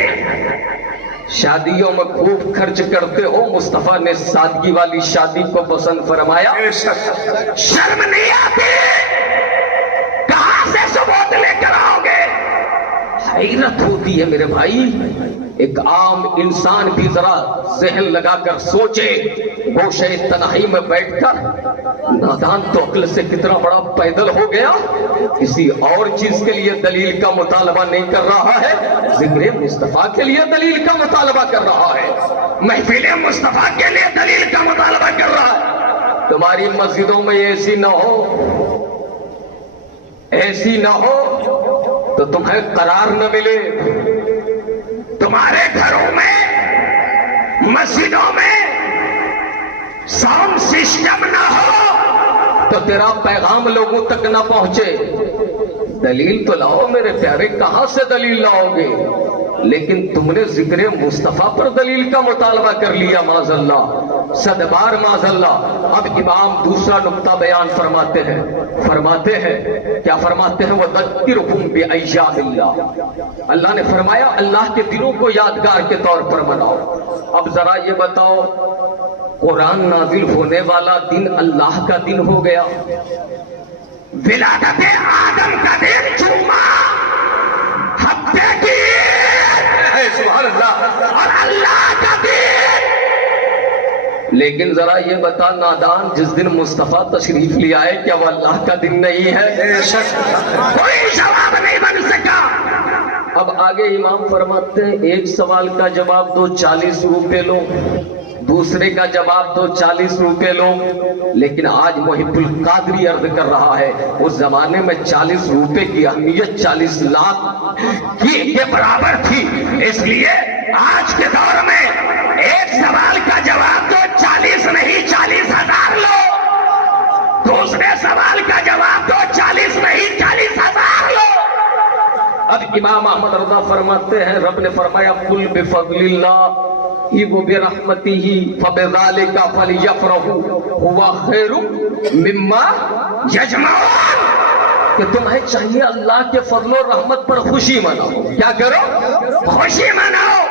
شادیوں میں خوب خرچ کرتے ہو، مصطفیٰ نے سادگی والی شادی کو پسند فرمایا۔ شرم نہیں آتی؟ کہاں سے ثبوت لے کر آؤ گے؟ حیرت ہوتی ہے میرے بھائی، ایک عام انسان بھی ذرا ذہن لگا کر سوچے، گوشے تنہائی میں بیٹھ کر نادان تو عقل سے کتنا بڑا پیدل ہو گیا، کسی اور چیز کے لیے دلیل کا مطالبہ نہیں کر رہا ہے، ذکر مصطفیٰ کے لیے دلیل کا مطالبہ کر رہا ہے، محفل مصطفیٰ کے لیے دلیل کا مطالبہ کر رہا ہے۔ تمہاری مسجدوں میں ایسی نہ ہو، ایسی نہ ہو تو تمہیں قرار نہ ملے، تمہارے گھروں میں مسجدوں میں ساؤنڈ سسٹم نہ ہو تو تیرا پیغام لوگوں تک نہ پہنچے۔ دلیل تو لاؤ میرے پیارے، کہاں سے دلیل لاؤ گے؟ لیکن تم نے ذکر مصطفیٰ پر دلیل کا مطالبہ کر لیا، معاذ اللہ، صد بار معاذ اللہ۔ اب امام دوسرا نقطہ بیان فرماتے ہیں، کیا فرماتے ہیں؟ وَذَكِّرْهُمْ بِأَيَّامِ اللَّهِ، اللہ نے فرمایا اللہ کے دنوں کو یادگار کے طور پر مناؤ۔ اب ذرا یہ بتاؤ، قرآن نازل ہونے والا دن اللہ کا دن ہو گیا، ولادت آدم کا دن جمعہ، ہفتے کی سبحان اللہ اور اللہ کا دن۔ لیکن ذرا یہ بتا نادان، جس دن مصطفیٰ تشریف لے آئے کیا وہ اللہ کا دن نہیں ہے؟ کوئی جواب نہیں بن سکا۔ اب آگے امام فرماتے ہیں ایک سوال کا جواب دو 40 روپے لو، دوسرے کا جواب دو 40 روپے لو، لیکن آج محب القادری عرض کر رہا ہے اس زمانے میں 40 روپے کی اہمیت 40 لاکھ کے برابر تھی، اس لیے آج کے دور میں ایک سوال کا جواب دو 40 نہیں 40,000 لو، دوسرے سوال کا جواب دو 40 نہیں 40,000 لو۔ اب امام احمد رضا فرماتے ہیں رب نے فرمایا قل بفضل اللہ وبرحمتہ فبذلک فلیفرحوا هو خیر مما یجمعون، کہ تمہیں چاہیے اللہ کے فضل و رحمت پر خوشی مناؤ۔ کیا کرو؟ خوشی مناؤ۔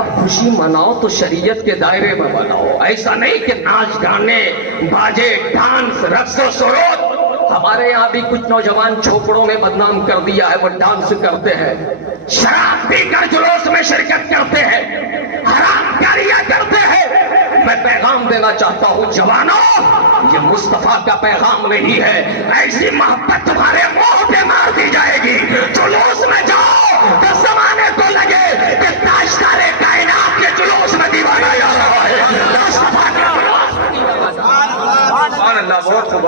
اب خوشی مناؤ تو شریعت کے دائرے میں مناؤ، ایسا نہیں کہ ناچ گانے باجے ڈانس رقص و سرود۔ ہمارے یہاں بھی کچھ نوجوان چھوپڑوں میں بدنام کر دیا ہے، وہ ڈانس کرتے ہیں، شراب پی کر جلوس میں شرکت کرتے ہیں، حرام کاریاں کرتے ہیں۔ میں پیغام دینا چاہتا ہوں جوانوں، یہ مصطفیٰ کا پیغام نہیں ہے، ایسی محبت تمہارے منہ پہ مار دی جائے گی، جلوس میں جاؤ تو زمانے کو لگے کہ تاجدار کائنات کے جلوس میں دیوانہ جا رہا ہے، مصطفیٰ کے جلوس میں دیوانہ جا رہا ہے۔ سبحان اللہ، بہت خوب۔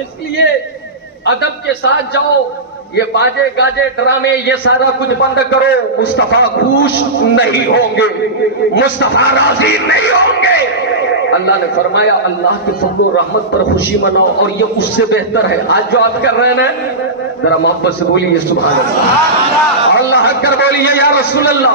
اس لیے ادب کے ساتھ جاؤ، یہ باجے گاجے ڈرامے یہ سارا کچھ بند کرو، مصطفیٰ خوش نہیں ہوں گے، مصطفیٰ راضی نہیں ہوں گے۔ اللہ نے فرمایا اللہ کے فضل و رحمت پر خوشی مناؤ، اور یہ اس سے بہتر ہے۔ آج جو آپ کر رہے ہیں ذرا محبت سے بولیے سبحان اللہ، اور اللہ اکبر بولیے یا رسول اللہ۔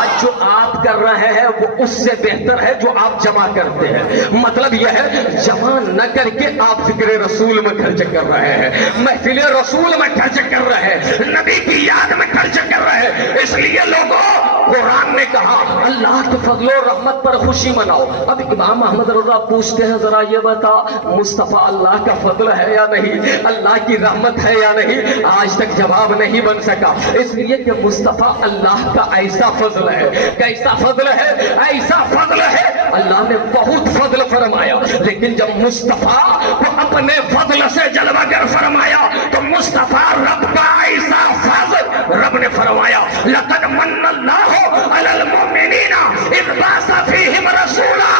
آج جو آپ کر رہے ہیں وہ اس سے بہتر ہے جو آپ جمع کرتے ہیں۔ مطلب یہ ہے جمع نہ کر کے آپ ذکر رسول میں خرچ کر رہے ہیں، محفل رسول میں خرچ کر رہے ہیں، نبی کی یاد میں خرچ کر رہے ہیں۔ اس لیے لوگوں، قرآن نے کہا اللہ کے فضل و رحمت پر خوشی مناؤ۔ اب امام احمد رضا پوچھتے ہیں ذرا یہ بتا مصطفیٰ اللہ کا فضل ہے یا نہیں، اللہ کی رحمت ہے یا نہیں؟ آج تک جواب نہیں بن سکا، اس لیے کہ مصطفیٰ اللہ کا ایسا فضل ہے۔ کیسا فضل ہے؟ ایسا فضل ہے اللہ نے بہت فضل فرمایا، لیکن جب مصطفیٰ کو اپنے فضل سے جلوہ گر فرمایا تو مصطفیٰ رب کا ایسا فضل، رب نے فرمایا لقد من اللہ علی المؤمنین اذ بعث فیہم رسولا،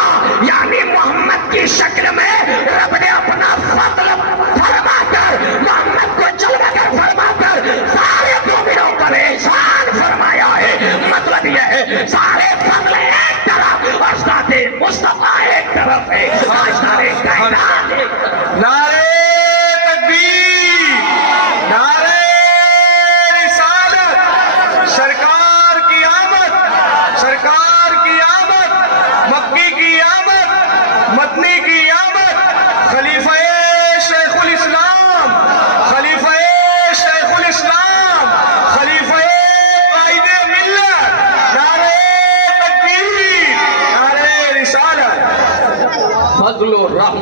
یعنی محمد کی شکل میں رب نے اپنا فضل فرما کر محمد کو جلوہ گر فرما کر سارے مومنوں پر احسان فرمایا ہے۔ مطلب یہ ہے سارے فضل ایک طرف اور ذات مصطفیٰ ایک طرف ہے۔ سارے کائنات ایک طرف۔ نعرہ تکبیر، نعرہ رسالت، سرکار کی آمد، سرکار کی آمد، مکی کی آمد، مدنی کی آمد، خلیفہ شیخ الاسلام، خلیفہ شیخ الاسلام، خلیفہ قائد ملت،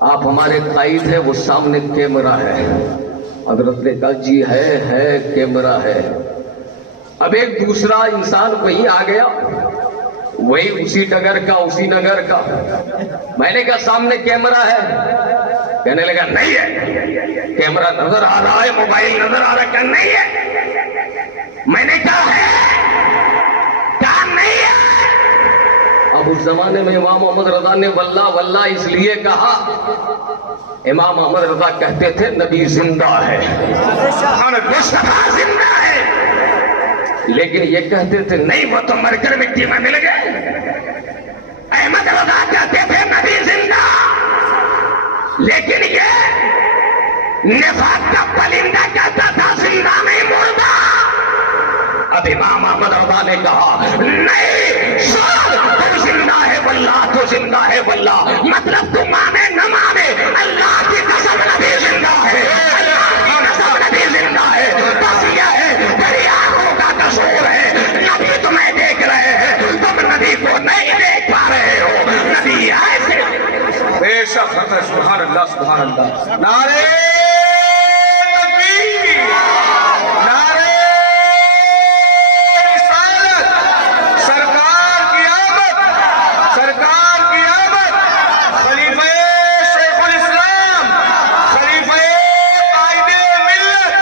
آپ ہمارے قائد ہیں، وہ سامنے کیمرہ ہے۔ حضرت نے کہا جی ہے کیمرہ ہے۔ اب ایک دوسرا انسان کہیں آ گیا، وہی اسی ڈگر کا، اسی نگر کا۔ میں نے کہا سامنے کیمرہ ہے؟ کہنے لگا نہیں ہے۔ کیمرہ نظر آ رہا ہے، موبائل نظر آ رہا ہے؟ کہا نہیں ہے۔ میں نے کہا ہے؟ کہا نہیں ہے۔ اب اس زمانے میں امام محمد رضا نے واللہ واللہ اس لیے کہا، امام محمد رضا کہتے تھے نبی زندہ ہے، مصطفیٰ زندہ ہے، لیکن یہ کہتے تھے نہیں وہ تو مر کر مٹی میں مل گئے۔ احمد رضا کہتے تھے نبی زندہ، لیکن یہ نفاق کا پلندہ کہتا تھا زندہ نہیں مردہ۔ اب امام احمد رضا نے کہا نہیں تو زندہ ہے واللہ، تو زندہ ہے واللہ، مطلب تو مانے نہ مانے، اللہ کی قسم نبی زندہ ہے، اللہ کی قسم نبی زندہ ہے۔ بس یہ ہے تیری آنکھوں کا قصور ہے، نبی تمہیں دیکھ رہے ہیں، تم نبی کو نہیں دیکھ پا رہے ہو۔ نبی ایسے بے شک ہے، سبحان اللہ سبحان اللہ۔ نعرے تکبیر، نعرے رسالت، سرکار کی آمد، سرکار کی آمد، خلیفہ شیخ الاسلام، خلیفہ قائد ملت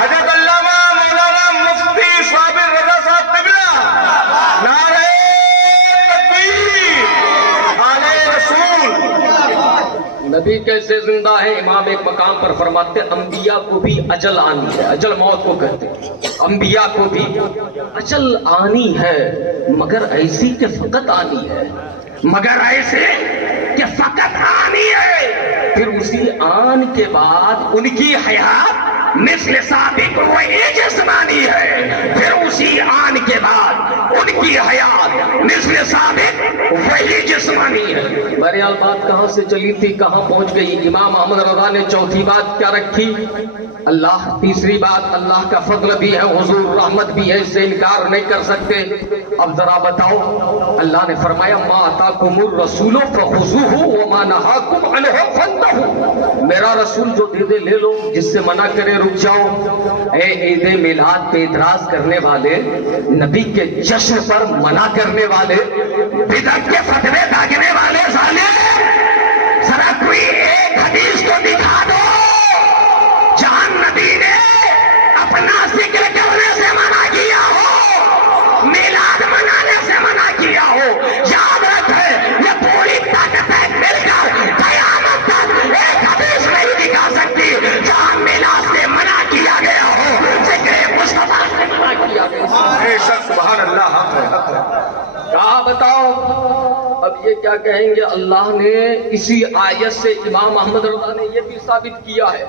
حضرت علامہ مولانا مفتی صابر رضا صاحب قبلہ۔ نعرے تکبیر، آلِ رسول۔ نبی کیسے زندہ ہے؟ امام ایک مقام پر فرماتے ہیں انبیاء کو بھی اجل آنی ہے، اجل موت کو کہتے ہیں، انبیاء کو بھی اجل آنی ہے، مگر ایسی کہ فقط آنی ہے، مگر ایسے کہ فقط آنی ہے۔ پھر اسی آن کے بعد ان کی حیات مثل سابق وہی جسمانی ہے، پھر اسی آن کے بعد ان کی حیات مثل سابق وہی جسمانی ہے۔ بہرحال بات کہاں سے چلی تھی کہاں پہنچ گئی؟ امام احمد رضا نے چوتھی بات کیا رکھی؟ اللہ۔ تیسری بات اللہ کا فضل بھی ہے، حضور رحمت بھی ہے، اس سے انکار نہیں کر سکتے۔ اب ذرا بتاؤ، اللہ نے فرمایا ما آتاکم الرسول فخذوہ وما نہاکم عنہ فانتہوا۔ میرا رسول جو دے دے لے لو، جس سے منع کرے رک جاؤ۔ اے عید میلاد پہ اعتراض کرنے والے، نبی کے جشن پر منع کرنے والے، بدعت کے فتوے داغنے والے ظالم، ذرا کوئی ایک حدیث تو دکھا دو جہاں نبی نے اپنا ذکر کرنے سے منع کیا ہو، میلاد منانے سے منع کیا ہو۔ یاد رکھے یہ پوری طاقتیں مل کر قیامت تک ایک حدیث نہیں دکھا سکتی جہاں میلاد سے منع کیا گیا ہو، ذکر مصطفیٰ سے منع کیا گیا ہو۔ بے شک سبحان اللہ، حق ہے حق ہے۔ کہا بتاؤ اب یہ کیا کہیں گے؟ اللہ نے اسی آیت سے امام احمد رضا نے یہ بھی ثابت کیا ہے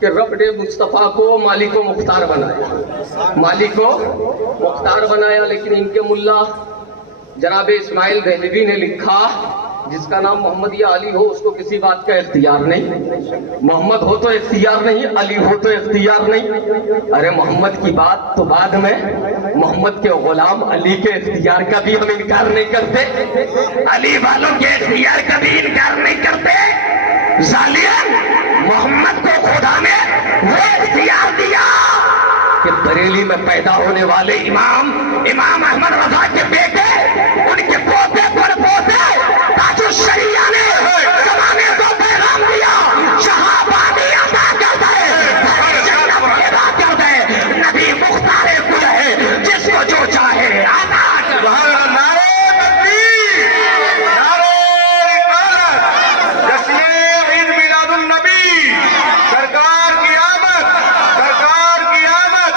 کہ رب نے مصطفیٰ کو مالک و مختار بنایا، مالک و مختار بنایا، لیکن ان کے ملا جناب اسماعیل دہلوی نے لکھا جس کا نام محمد یا علی ہو اس کو کسی بات کا اختیار نہیں، محمد ہو تو اختیار نہیں، علی ہو تو اختیار نہیں۔ ارے محمد کی بات تو بعد میں، محمد کے غلام علی کے اختیار کا بھی ہم انکار نہیں کرتے، علی والوں کے اختیار کا بھی انکار نہیں کرتے۔ ظالم، محمد کو خدا نے وہ اختیار دیا کہ بریلی میں پیدا ہونے والے امام احمد رضا کے بیٹے، ان کے پوتے پر پوتے تاج الشریعہ نے زمانے کو پیغام دیا، شہابادی عطا کر دے، جنت پیدا کر دے، نبی مختار کل ہے، جس کو جو چاہے عطا کر دے۔ نعرے تکبیر، نعرے رسالت، جشن عید میلاد النبی، سرکار کی آمد، سرکار کی آمد،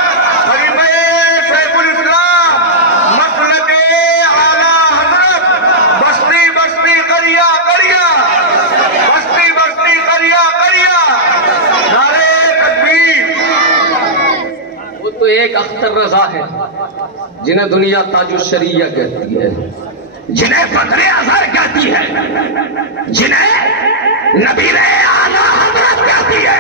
خلیفہ شیخ الاسلام، مسلک اعلیٰ حضرت، بستی بستی قریہ قریہ، بستی بستی قریہ قریہ، نعرے تکبیر۔ وہ تو ایک اختر رضا ہے جنہیں دنیا تاج الشریعہ کہتی ہے، جنہیں فخر اظہر کہتی ہے، جنہیں نبی اعلیٰ حضرت کہتی ہے،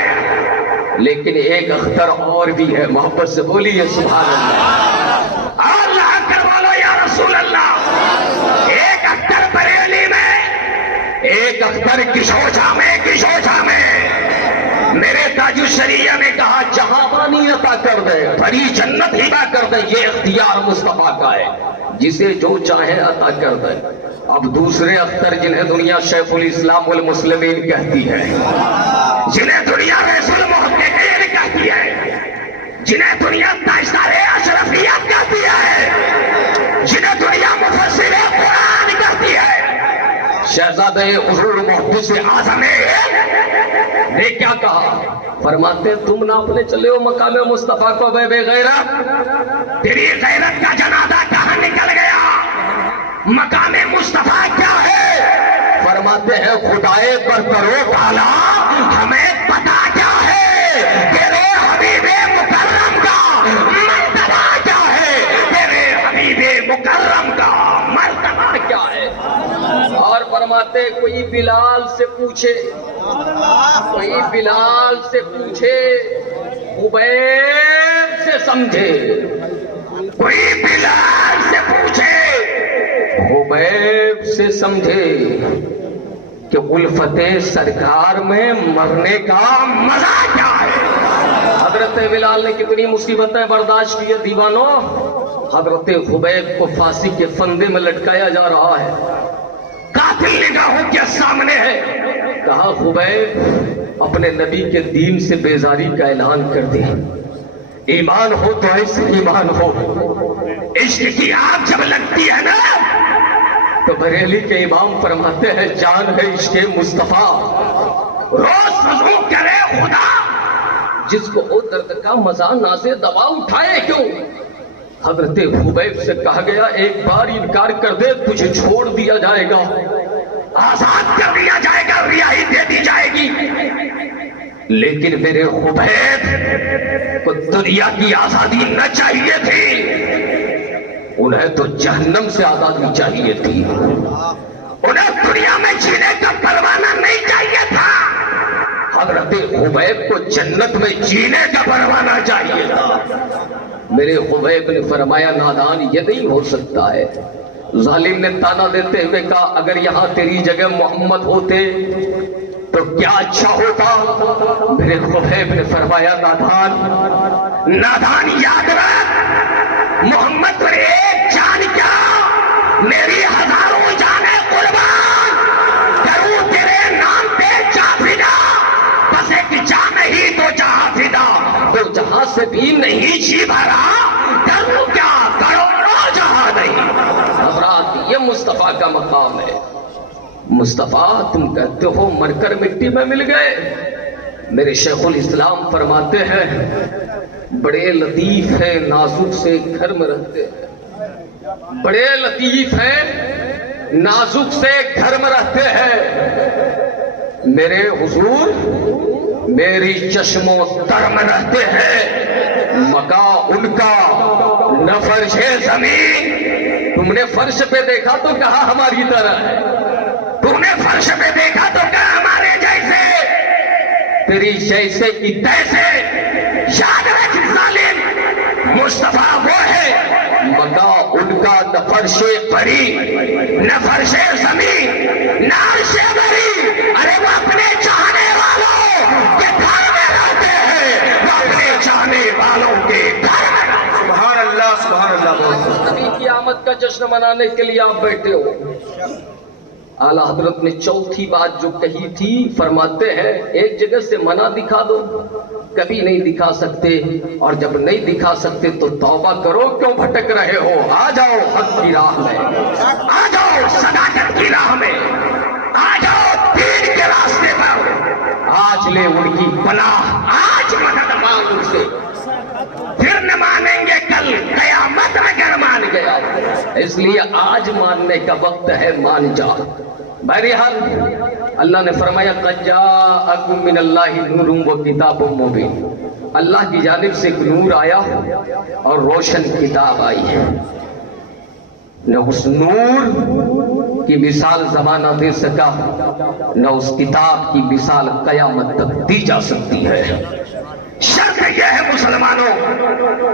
لیکن ایک اختر اور بھی ہے، محبت سے بولیے سبحان اللہ، اللہ کروا لو یا رسول اللہ۔ ایک اختر بریلی میں، ایک اختر کشوچا میں، بشریہ نے کہا جہاں عطا کر دے، بھری جنت ہبا کر دے، یہ اختیار مصطفیٰ کا ہے، جسے جو چاہے عطا کر دے۔ اب دوسرے اختر جنہیں دنیا شیخ الاسلام والمسلمین کہتی ہے، جنہیں دنیا رسول المحققین کہتی ہے، جنہیں دنیا تاجدار اشرفیت کہتی ہے، جنہیں دنیا مفسر قرآن کہتی ہے، شہزادہ حضور محدث اعظم نے کیا کہا؟ فرماتے تم ناپنے چلے ہو مقام مصطفیٰ کو بے غیرت، تیری غیرت کا جنازہ کہاں نکل گیا؟ مقام مصطفیٰ کیا ہے؟ فرماتے ہیں خدائے پر کرو تعالیٰ ہمیں پتا کیا ہے، تیرے حبیب مکرم کا مرتبہ کیا ہے، تیرے حبیب مکرم کا مرتبہ کیا ہے؟ اور فرماتے کوئی بلال سے پوچھے، کوئی بلال سے پوچھے، خبیب سے سمجھے، کوئی بلال سے پوچھے، خبیب سے سمجھے کہ الفت سرکار میں مرنے کا مزہ کیا ہے۔ حضرت بلال نے کتنی مصیبتیں برداشت کی ہے دیوانوں، حضرت خبیب کو پھانسی کے پھندے میں لٹکایا جا رہا ہے، قاتل نگاہوں کے سامنے ہے۔ کہا خبیب اپنے نبی کے دین سے بیزاری کا اعلان کر دے، ایمان ہو تو ایسے ایمان ہو، عشق کی آگ جب لگتی ہے نا تو بریلی کے امام فرماتے ہیں جان ہے عشق مصطفیٰ، روز وضو کرے خدا، جس کو او درد کا مزہ نازے دوا اٹھائے کیوں؟ حضرت خبیب سے کہا گیا ایک بار انکار کر دے تجھے چھوڑ دیا جائے گا، آزاد کر دیا جائے گا، رہائی دے دی جائے گی، لیکن میرے خبیب کو دنیا کی آزادی نہ چاہیے تھی، انہیں تو جہنم سے آزادی چاہیے تھی، انہیں دنیا میں جینے کا پروانہ نہیں چاہیے تھا، حضرت خبیب کو جنت میں جینے کا پروانہ چاہیے تھا۔ میرے خبیب نے فرمایا نادان یہ نہیں ہو سکتا ہے۔ ظالم نے تانا دیتے ہوئے کہا اگر یہاں تیری جگہ محمد ہوتے تو کیا اچھا ہوتا؟ میرے خبیب نے فرمایا نادان یاد رکھ، محمد پر ایک جان کیا میری ہزاروں جانیں قربان کروں تیرے نام پہ جا فدا، بس ایک جان ہی تو جہاں فدا، تو جہاں سے بھی نہیں جی بھرا، کروں کیا کروڑوں جہاں نہیں۔ حضرات یہ مصطفیٰ کا مقام ہے۔ مصطفیٰ تم کہتے ہو مر کر مٹی میں مل گئے، میرے شیخ الاسلام فرماتے ہیں بڑے لطیف ہیں نازک سے گھر میں رہتے ہیں، بڑے لطیف ہیں نازک سے گھر میں رہتے ہیں، میرے حضور میری چشم و تر میں رہتے ہیں، مکان ان کا نہ فرش زمین، تم نے فرش پہ دیکھا تو کہا ہماری طرح ہے، تم نے فرش پہ دیکھا تو کہا ہمارے جیسے، تیری جیسے کی تیسے، یاد رکھ ظالم مصطفیٰ وہ ہے مکان ان کا نہ فرش پری نہ فرش زمین نہ عرش بری، ارے وہ اپنے چاہنے والوں کے گھر میں رہتے ہیں، وہ اپنے چاہنے والوں کے گھر میں رہتے ہیں۔ سبحان اللہ سبحان اللہ۔ نبی کی آمد کا جشن منانے کے لیے آپ بیٹھے ہو، اعلیٰ حضرت نے چوتھی بات جو کہی تھی فرماتے ہیں ایک جگہ سے منع دکھا دو، کبھی نہیں دکھا سکتے، اور جب نہیں دکھا سکتے تو توبہ کرو، کیوں بھٹک رہے ہو؟ آ جاؤ حق کی راہ میں، آ جاؤ صداقت کی راہ میں، آ جاؤ دین کے راستے پر، آج لے ان کی پناہ، آج مدد مانگ ان سے، پھر نہ مانیں گے کل قیامت اگر مان گیا، اس لیے آج ماننے کا وقت ہے، مان جا۔ بہرحال اللہ نے فرمایا قد جاءکم من اللہ نور و کتاب مبین، اللہ کی جانب سے ایک نور آیا اور روشن کتاب آئی ہے، نہ اس نور کی مثال زمانہ دے سکا، نہ اس کتاب کی مثال قیامت تک دی جا سکتی ہے۔ شرط یہ ہے مسلمانوں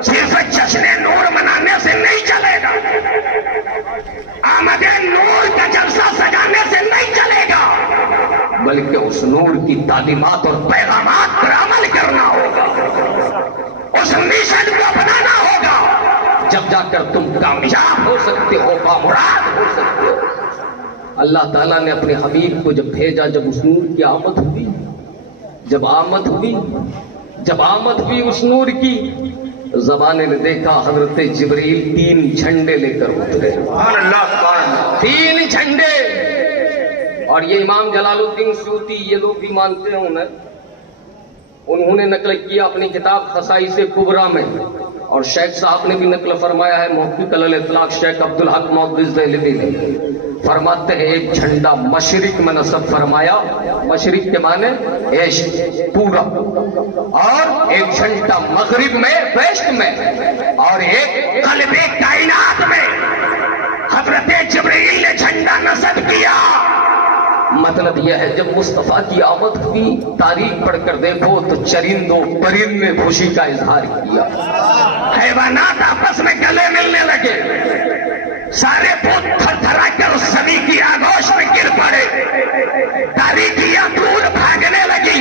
صرف جشن نور منانے سے نہیں چلے گا، آمد نور کا جلسہ سجانے سے نہیں چلے گا، بلکہ اس نور کی تعلیمات اور پیغامات پر عمل کرنا کر تم کامیاب ہو سکتے ہو، بامراد ہو سکتے ہو۔ اللہ تعالیٰ نے اپنے حبیب کو جب بھیجا، جب اس نور کی آمد ہوئی، جب آمد ہوئی اس نور کی، زمانے نے دیکھا حضرت جبریل 3 جھنڈے لے کر اترے، سبحان اللہ سبحان اللہ۔ 3 جھنڈے۔ اور یہ امام جلال الدین سیوطی، یہ لوگ بھی مانتے ہیں انہوں نے نقل کیا اپنی کتاب خصائص کبریٰ میں، اور شیخ صاحب نے بھی نقل فرمایا ہے، محقق الاطلاق شیخ عبدالحق محدث دہلوی نے فرماتے ہیں ایک جھنڈا مشرق میں نصب فرمایا، مشرق کے معنی ایشٹ پورا، اور ایک جھنڈا مغرب میں ویسٹ میں، اور ایک قلب کائنات میں حضرت جبرائیل نے جھنڈا نصب کیا۔ مطلب یہ ہے جب مصطفیٰ کی آمد ہوئی، تاریخ پڑھ کر دیکھو تو چرندوں پرند نے خوشی کا اظہار کیا، حیوانات آپس میں گلے ملنے لگے، سارے بت تھر تھرا کر زمین کی آگوش میں گر پڑے، تاریکیاں دور بھاگنے لگی،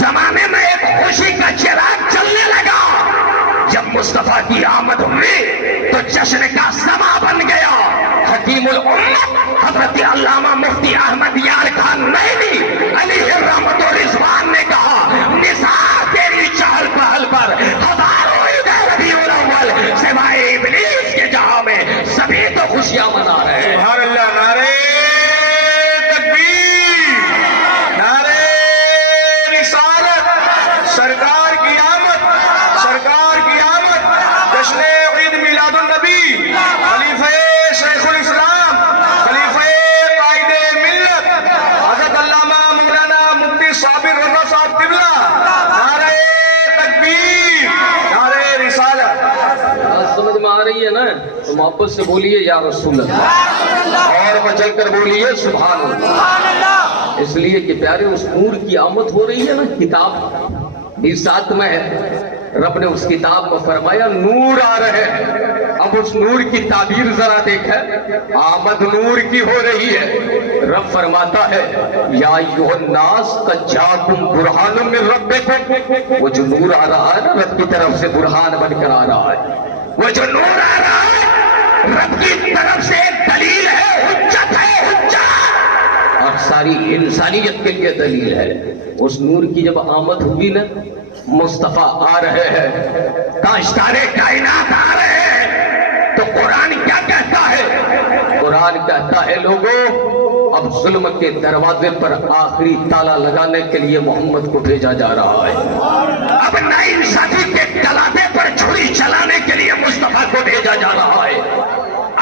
زمانے میں ایک خوشی کا چراغ چلنے لگا۔ جب مصطفیٰ کی آمد ہوئی تو جشن کا سما بن گیا۔ حکیم الامت حضرت علامہ مفتی احمد یار خان نعیمی علیہ الرحمت و رضوان نے کہا، نثار تیری چہل پہل پر ہزاروں عید ربیع الاول سوائے ابلیس کے جہاں میں سبھی تو خوشیاں منا رہے ہیں۔ سبحان اللہ، نعرہ تکبیر، نعرہ رسالت، سرکار کی آمد، سرکار کی آمد، جشن عید میلاد النبی، خلیفہ شیخ الاسلام، خلیفہ قائد ملت حضرت علامہ مولانا مفتی صابر رضا صاحب قبلہ، نعرہ تکبیر، نعرہ رسالت۔ بات سمجھ میں آ رہی ہے نا؟ تو محبت سے بولیے یا رسول اللہ، اور بچل کر بولیے سبحان اللہ۔ اس لیے کہ پیارے اس نور کی آمد ہو رہی ہے نا، کتاب بھی ساتھ میں ہے، رب نے اس کتاب کو فرمایا نور آ رہے ہیں۔ اب اس نور کی تعبیر ذرا دیکھیں، آمد نور کی ہو رہی ہے۔ رب فرماتا ہے یا ایھا الناس قد جاءکم برہان من ربکم، وہ جو نور آ رہا ہے نا رب کی طرف سے برہان بن کر آ رہا ہے، وہ جو نور آ رہا ہے رب کی طرف سے ایک دلیل ہے، حجت ہے، حجت، اور ساری انسانیت کے لیے دلیل ہے۔ اس نور کی جب آمد ہوئی نا، مصطفیٰ آ رہے ہیں، کاشتار کائنات آ رہے ہیں، تو قرآن کیا کہتا ہے؟ قرآن کہتا ہے لوگوں اب ظلم کے دروازے پر آخری تالا لگانے کے لیے محمد کو بھیجا جا رہا ہے۔ اب ناانصافی کے دروازے پر چھری چلانے کے لیے مصطفیٰ کو بھیجا جا رہا ہے۔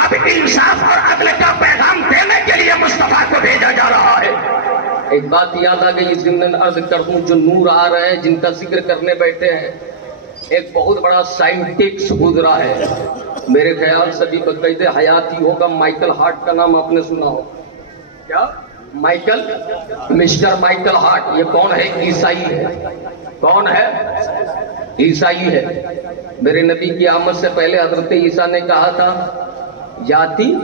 اب انصاف اور عدل کا پیغام دینے کے لیے مصطفیٰ کو بھیجا جا رہا ہے۔ ایک بات یاد آ گئی، ضمن عرض کر دوں، جو نور آ رہے ہیں جن کا ذکر کرنے بیٹھے ہیں، ایک بہت بڑا سائنٹسٹ گزرا ہے، میرے خیال سے بھی بقید حیاتی ہوگا، مائیکل ہارٹ کا نام آپ نے سنا ہو کیا؟ Mister Michael Hart. یہ کون ہے؟ عیسائی ہے۔ کون ہے؟ عیسائی ہے۔ میرے نبی کی آمد سے پہلے حضرت عیسیٰ نے کہا تھا یاتی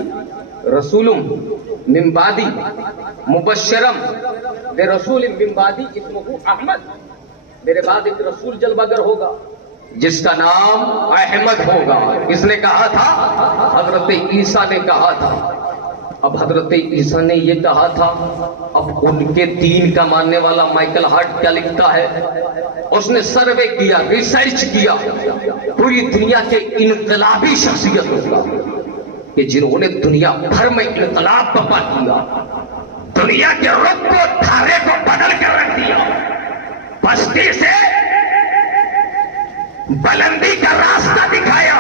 رسولم من بعدی مبشرم برسول من بعدی اسمہ احمد، میرے بعد ایک رسول جلوہ گر ہوگا جس کا نام احمد ہوگا۔ کس نے کہا تھا؟ حضرت عیسیٰ نے کہا تھا۔ اب حضرت عیسیٰ نے یہ کہا تھا، اب ان کے دین کا ماننے والا مائیکل ہارٹ کیا لکھتا ہے؟ اس نے سروے کیا، ریسرچ کیا پوری دنیا کے انقلابی شخصیتوں کا کہ جنہوں نے دنیا بھر میں انقلاب برپا کیا، دنیا کے رخ کو دھارے کو بدل کر رکھ دیا، پستی سے بلندی کا راستہ دکھایا،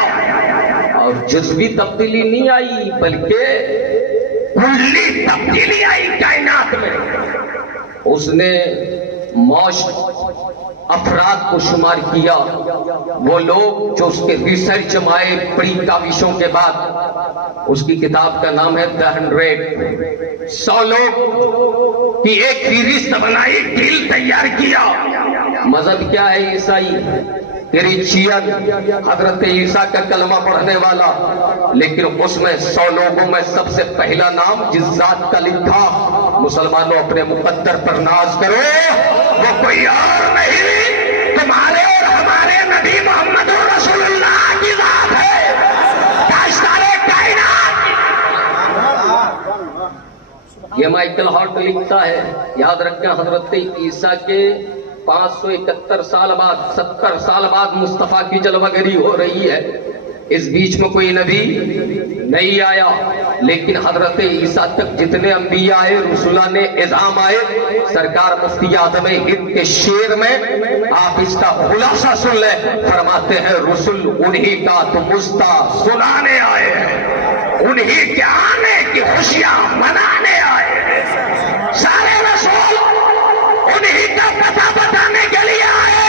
اور جزوی تبدیلی نہیں آئی بلکہ کلی تبدیلی آئی کائنات میں۔ اس نے افراد کو شمار کیا، وہ لوگ جو اس کے ریسرچ میں آئے بڑی کاوشوں کے بعد۔ اس کی کتاب کا نام ہے The 100۔ 100 لوگ کی ایک فہرست بنائی، دل تیار کیا۔ مذہب کیا ہے؟ عیسائی، کرسچین، حضرت عیسیٰ کا کلمہ پڑھنے والا، لیکن اس میں 100 لوگوں میں سب سے پہلا نام جس ذات کا لکھا، مسلمانوں اپنے مقدر پر ناز کرو، وہ کوئی اور نہیں، تمہارے اور ہمارے نبی محمد رسول اللہ کی ذات ہے۔ یہ مائیکل ہارٹ لکھتا ہے، یاد رکھیں حضرت عیسیٰ کے 571 سال بعد 70 سال بعد مصطفیٰ کی جلوہ گری ہو رہی ہے. اس بیچ میں کوئی نبی نہیں آیا، لیکن حضرت عیسیٰ تک جتنے انبیاء آئے، رسولان اعظام آئے، سرکار مفتی اعظم ہند کے شعر میں آپ اس کا خلاصہ سن لیں. فرماتے ہیں رسول انہی کا تو مستہ سنانے آئے ہیں، انہی کے آنے کی خوشیاں منانے آئے ہیں. سارے رسول انہی کا پتہ بتانے کے لیے آئے،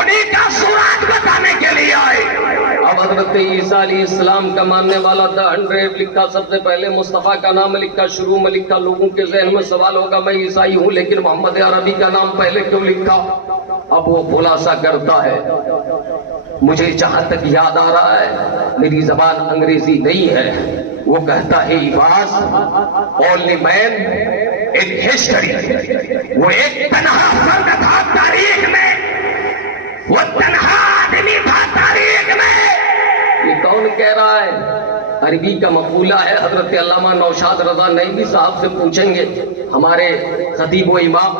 انہی کا سراغ بتانے کے لیے آئے. اب حضرت عیسیٰ علیہ السلام کا ماننے والا تھا 100 لکھا، سب سے پہلے مصطفیٰ کا نام لکھا، شروع میں لکھا. لوگوں کے ذہن میں سوال ہوگا میں عیسائی ہوں لیکن محمد عربی کا نام پہلے کیوں لکھا؟ اب وہ خلاصہ کرتا ہے. مجھے جہاں تک یاد آ رہا ہے، میری زبان انگریزی نہیں ہے، وہ کہتا ہے عباس اونلی مین ان ہسٹری. وہ ایک تنہا فرد تھا تاریخ میں، وہ تنہا آدمی تھا تاریخ میں. یہ کون کہہ رہا ہے؟ عربی کا مقولہ ہے. حضرت علامہ نوشاد رضا نعیمی صاحب سے پوچھیں گے، ہمارے خطیب و امام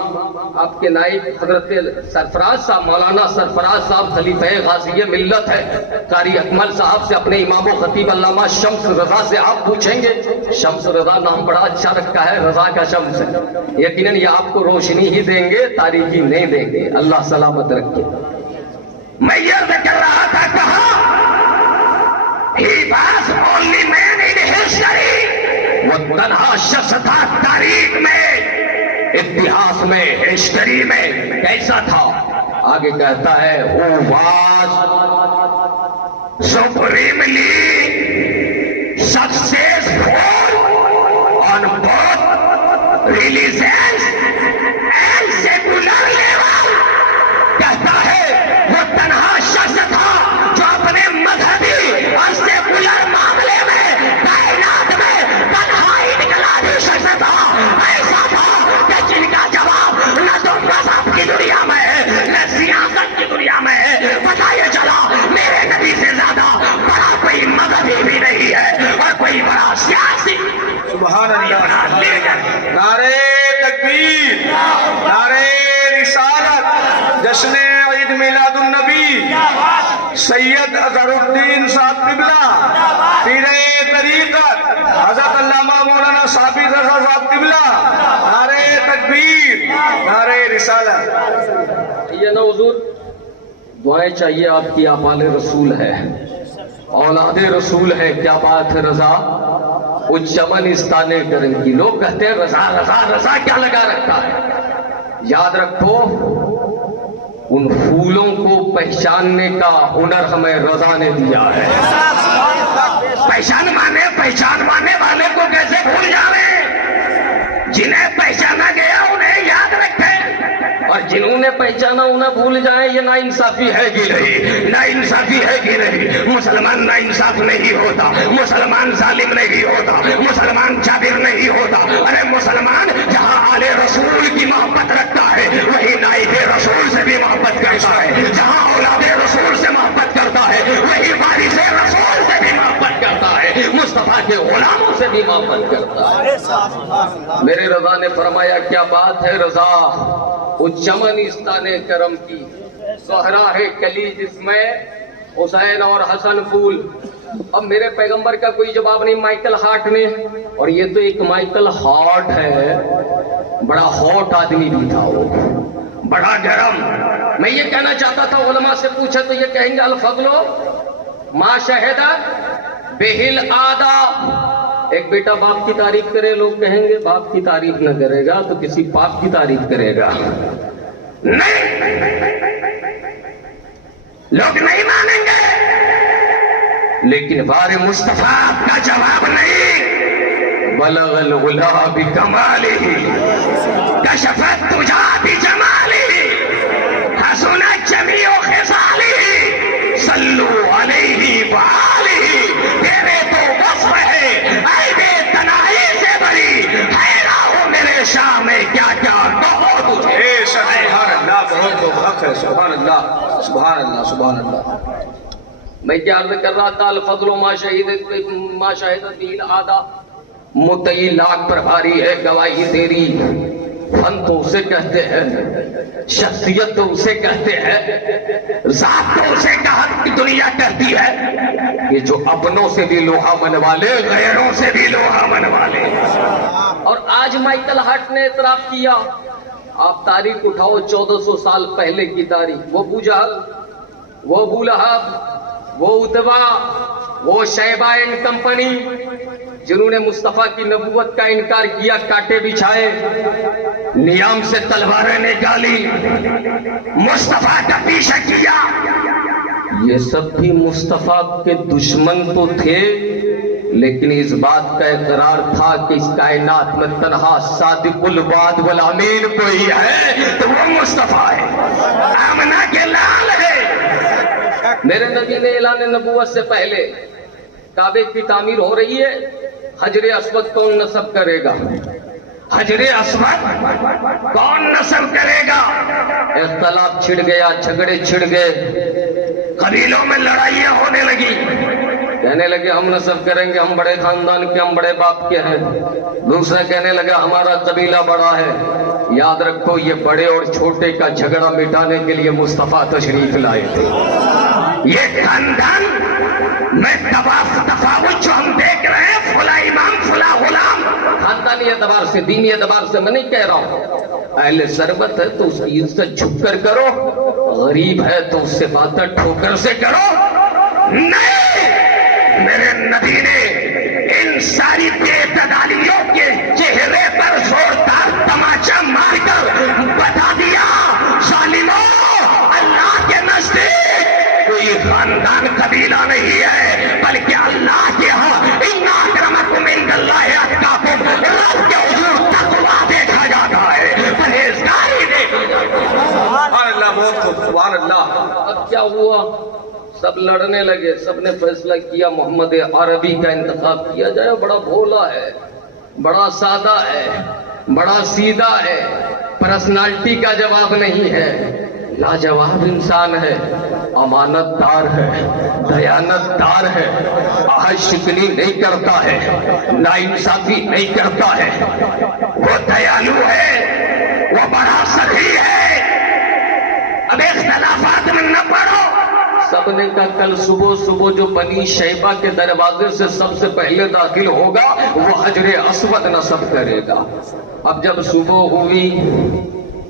آپ کے نائب حضرت سرفراز صاحب، مولانا سرفراز صاحب خلیفہ غازی ملت ہے، قاری اکمل صاحب سے، اپنے امام و خطیب علامہ شمس رضا سے آپ پوچھیں گے. شمس رضا نام بڑا اچھا رکھا ہے، رضا کا شمس ہے. یقیناً یہ آپ کو روشنی ہی دیں گے، تاریکی نہیں دیں گے. اللہ سلامت رکھے. میں یہ کر رہا تھا، کہا he was only man in history. وہ تنہا شخص تھا تاریخ میں، اتہاس میں، ہسٹری میں. کیسا تھا؟ آگے کہتا ہے who was supremely successful on both religious and secular level. کہتا ہے وہ تنہا شخص تھا جو اپنے مذہبی اور سیکولر معاملے میں کائنات میں تنہا انقلابی شخص تھا. ایسا تھا کہ جن کا جواب نہ تو مذہب کی دنیا میں ہے نہ سیاست کی دنیا میں ہے. پتہ یہ چلا میرے نبی سے زیادہ بڑا کوئی مذہبی بھی نہیں ہے اور کوئی بڑا سیاسی. سبحان اللہ. نعرہ تکبیر، نعرہ رسالت، جشن عید میلاد النبی سید اظہر الدین صاحب قبلہ، پیر طریقت حضرت علامہ مولانا صابر رضا صاحب قبلہ. نعرہ تکبیر، نعرہ رسالت. یہ نا حضور دعائیں چاہیے آپ کی، آپ آل رسول ہے، اولاد رسول ہے. کیا بات ہے رضا وہ چمن استانے کرن کی. لوگ کہتے ہیں رضا رضا رضا کیا لگا رکھا ہے. یاد رکھو ان پھولوں کو پہچاننے کا ہنر ہمیں رضا نے دیا ہے. پہچانوانے والے کو کیسے بھول جاویں؟ جنہیں پہچانا گیا انہیں یاد رکھیں، اور جنہوں نے پہچانا انہیں بھول جائیں. یہ نا انصافی ہے کہ نہیں؟ نا انصافی ہے کہ نہیں؟ مسلمان نا انصاف نہیں ہوتا، مسلمان ظالم نہیں ہوتا، مسلمان جابر نہیں ہوتا. ارے مسلمان جہاں آل رسول کی محبت رکھتا ہے وہی نائب رسول سے بھی محبت کرتا ہے. جہاں اولاد رسول سے محبت کرتا ہے وہی وارث رسول سے بھی محبت کرتا ہے، مصطفیٰ کے غلاموں سے بھی محبت کرتا ہے. میرے رضا نے فرمایا کیا بات ہے رضا وہ چمن استان کرم کی، سہرا ہے کلی جس میں حسین اور حسن پھول. اب میرے پیغمبر کا کوئی جواب نہیں مائیکل ہارٹ نے. اور یہ تو ایک مائیکل ہارٹ ہے، بڑا ہاٹ آدمی بھی تھا وہ، بڑا گرم. میں یہ کہنا چاہتا تھا علماء سے پوچھا تو یہ کہیں گے الفضل ما شہدہ بہل آدھا. ایک بیٹا باپ کی تعریف کرے، لوگ کہیں گے باپ کی تعریف نہ کرے گا تو کسی باپ کی تعریف کرے گا. نہیں، لوگ نہیں مانیں گے، لیکن بار مصطفیٰ کا جواب نہیں. بلغ العلا بکمالہ کشفت تجا بجمالہ حسنت جمیع خصالہ صلو علیہ وآلہ. تیرے تو وصف ہے اے بے تنائی سے بری، حیران میرے شاہ میں کیا کیا کہو تجھے. سبحان اللہ، بہت تو حق ہے. سبحان اللہ، سبحان اللہ، سبحان اللہ. میں کیا عرض کر رہا تھا الفضل ما شہد به الآدھا. متعی لاکھ پر بھاری ہے گواہی تیری، فن تو اسے کہتے ہیں، شخصیت تو اسے کہتے ہیں، ذات تو اسے کہت کی دنیا کہتی ہے کہ جو اپنوں سے بھی لوہا منوا لے، غیروں سے بھی لوہا منوا لے۔ اور آج مائیکل ہارٹ نے اعتراف کیا، آپ تاریخ اٹھاؤ 1400 سال پہلے کی تاریخ، وہ ابو جہل، وہ ابو لہب، وہ اتبا، وہ شیبہ اینڈ کمپنی جنہوں نے مصطفیٰ کی نبوت کا انکار کیا، کانٹے بچھائے، نیام سے تلواریں نکالی، مصطفیٰ کا پیچھا کیا، یہ سب بھی مصطفیٰ کے دشمن تو تھے، لیکن اس بات کا اقرار تھا کہ اس کائنات میں تنہا صادق الوعد والامین کوئی ہے تو وہ مصطفیٰ ہے، آمنہ کے لال ہے۔ میرے نبی نے اعلان نبوت سے پہلے کعبے کی تعمیر ہو رہی ہے، حجر اسود کون نصب کرے گا؟ حجر اسود کون نصب کرے گا؟ اختلاف چھڑ گیا، جھگڑے چھڑ گئے، قبیلوں میں لڑائیاں ہونے لگی، کہنے لگے ہم نصب کریں گے، ہم بڑے خاندان کے، ہم بڑے باپ کے ہیں، دوسرا کہنے لگا ہمارا قبیلہ بڑا ہے۔ یاد رکھو یہ بڑے اور چھوٹے کا جھگڑا مٹانے کے لیے مصطفیٰ تشریف لائے تھے۔ یہ خاندان میں تفاوت جو ہم دیکھ رہے ہیں، فلاں امام فلاں غلام، خاندانی اعتبار سے، دینی اعتبار سے میں نہیں کہہ رہا ہوں، اہل ثروت ہے تو اس کی عزت جھک کر کرو، غریب ہے تو اس سے باتیں ٹھوکر سے کرو، نہیں، میرے نبی نے ان ساری بے اعتدالیوں کے چہرے پر زوردار تماچا مار کر بتا دیا، ظالموں، اللہ کے نزدیک کوئی خاندان قبیلہ نہیں ہے، بلکہ اللہ کے ہاں ان اکرمکم عند اللہ اتقاکم، رب کے حضور تقویٰ دیکھا جاتا ہے، پرہیزگاری دیکھی جاتی ہے۔ سبحان اللہ، بہت خوب، سبحان اللہ۔ اب کیا ہوا؟ سب لڑنے لگے، سب نے فیصلہ کیا محمد عربی کا انتخاب کیا جائے، بڑا بھولا ہے، بڑا سادہ ہے، بڑا سیدھا ہے، پرسنالٹی کا جواب نہیں ہے، لاجواب انسان ہے، امانت دار ہے، دیانت دار ہے، آہد شکنی نہیں کرتا ہے، ناانصافی نہیں کرتا ہے، وہ دیالو ہے، وہ بڑا سخی ہے۔ اب اختلافات میں نہ پڑو۔ سب نے کہا کل صبح جو بنی شیبہ کے دروازے سے سب سے پہلے داخل ہوگا وہ حجر اسود نصب کرے گا۔ اب جب صبح ہوئی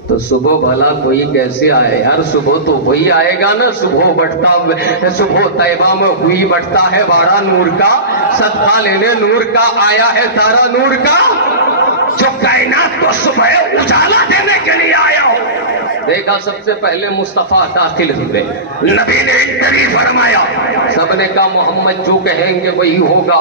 تو صبح بھلا کوئی کیسے آئے یار، صبح تو وہی آئے گا نا، صبح طیبہ میں ہوئی بٹتا ہے باڑا نور کا، صدقہ لینے نور کا آیا ہے تارا نور کا، جو کائنات کو صبح اجالا دینے کے لیے آیا ہو۔ دیکھا سب سے پہلے مصطفیٰ داخل ہوئے، نبی نے انٹری فرمایا، سب نے کہا محمد جو کہیں گے وہی ہوگا۔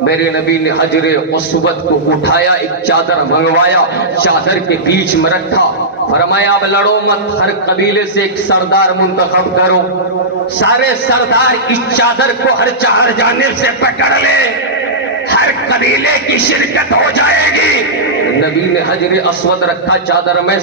میرے نبی نے حجر اسود کو اٹھایا، ایک چادر منگوایا، چادر کے بیچ میں رکھا، فرمایا اب لڑو مت، ہر قبیلے سے ایک سردار منتخب کرو، سارے سردار اس چادر کو ہر چہر جانب سے پکڑ لے، ہر قبیلے کی شرکت ہو جائے گی۔ نبی نے حجر اسود رکھا چادر میں،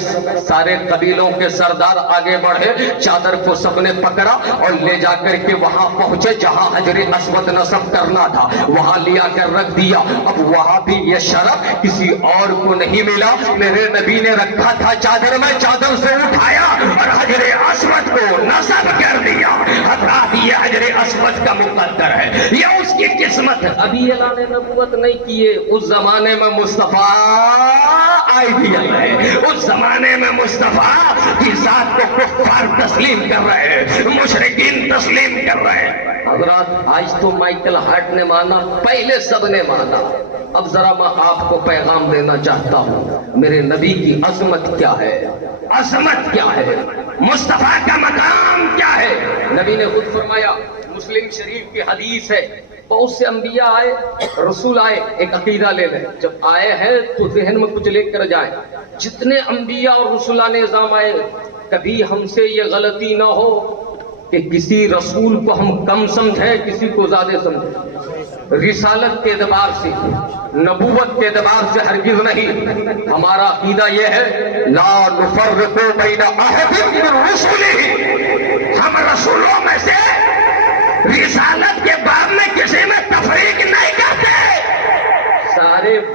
سارے قبیلوں کے سردار آگے بڑھے، چادر کو سب نے پکڑا اور لے جا کر کے وہاں پہنچے جہاں حجر اسود نصب کرنا تھا، وہاں لیا کر رکھ دیا۔ اب وہاں بھی یہ شرف کسی اور کو نہیں ملا، میرے نبی نے رکھا تھا چادر میں، چادر سے اٹھایا اور حجر اسود کو نصب کر دیا۔ حضرات یہ حجر اسود کا مقدر ہے، یہ اس کی قسمت ہے۔ ابھی اعلان نبوت نہیں کیے، اس زمانے میں مصطفیٰ آئیڈیل ہے، اس زمانے میں مصطفیٰ کی ذات کو کفار تسلیم کر رہے ہیں، مشرکین تسلیم کر رہے ہیں۔ حضرات آج تو مائیکل ہارٹ نے مانا، پہلے سب نے مانا، اب ذرا میں آپ کو پیغام دینا چاہتا ہوں، میرے نبی کی عظمت کیا ہے، عظمت کیا ہے، مصطفیٰ کا مقام کیا ہے۔ نبی نے خود فرمایا، مسلم شریف کی حدیث ہے، بہت سے انبیاء آئے، رسول آئے، ایک عقیدہ لے لیں، جب آئے ہیں تو ذہن میں کچھ لے کر جائیں۔ جتنے انبیاء اور رسولان نظام آئے، کبھی ہم سے یہ غلطی نہ ہو کہ کسی رسول کو ہم کم سمجھیں، کسی کو زیادہ سمجھیں۔ رسالت کے اعتبار سے، نبوت کے اعتبار سے ہرگز نہیں۔ ہمارا عقیدہ یہ ہے لا نفرق بین احد من رسلہ، ہم رسولوں میں سے رسالت کے باب میں کسی میں تفریق نہیں کرتے، سارے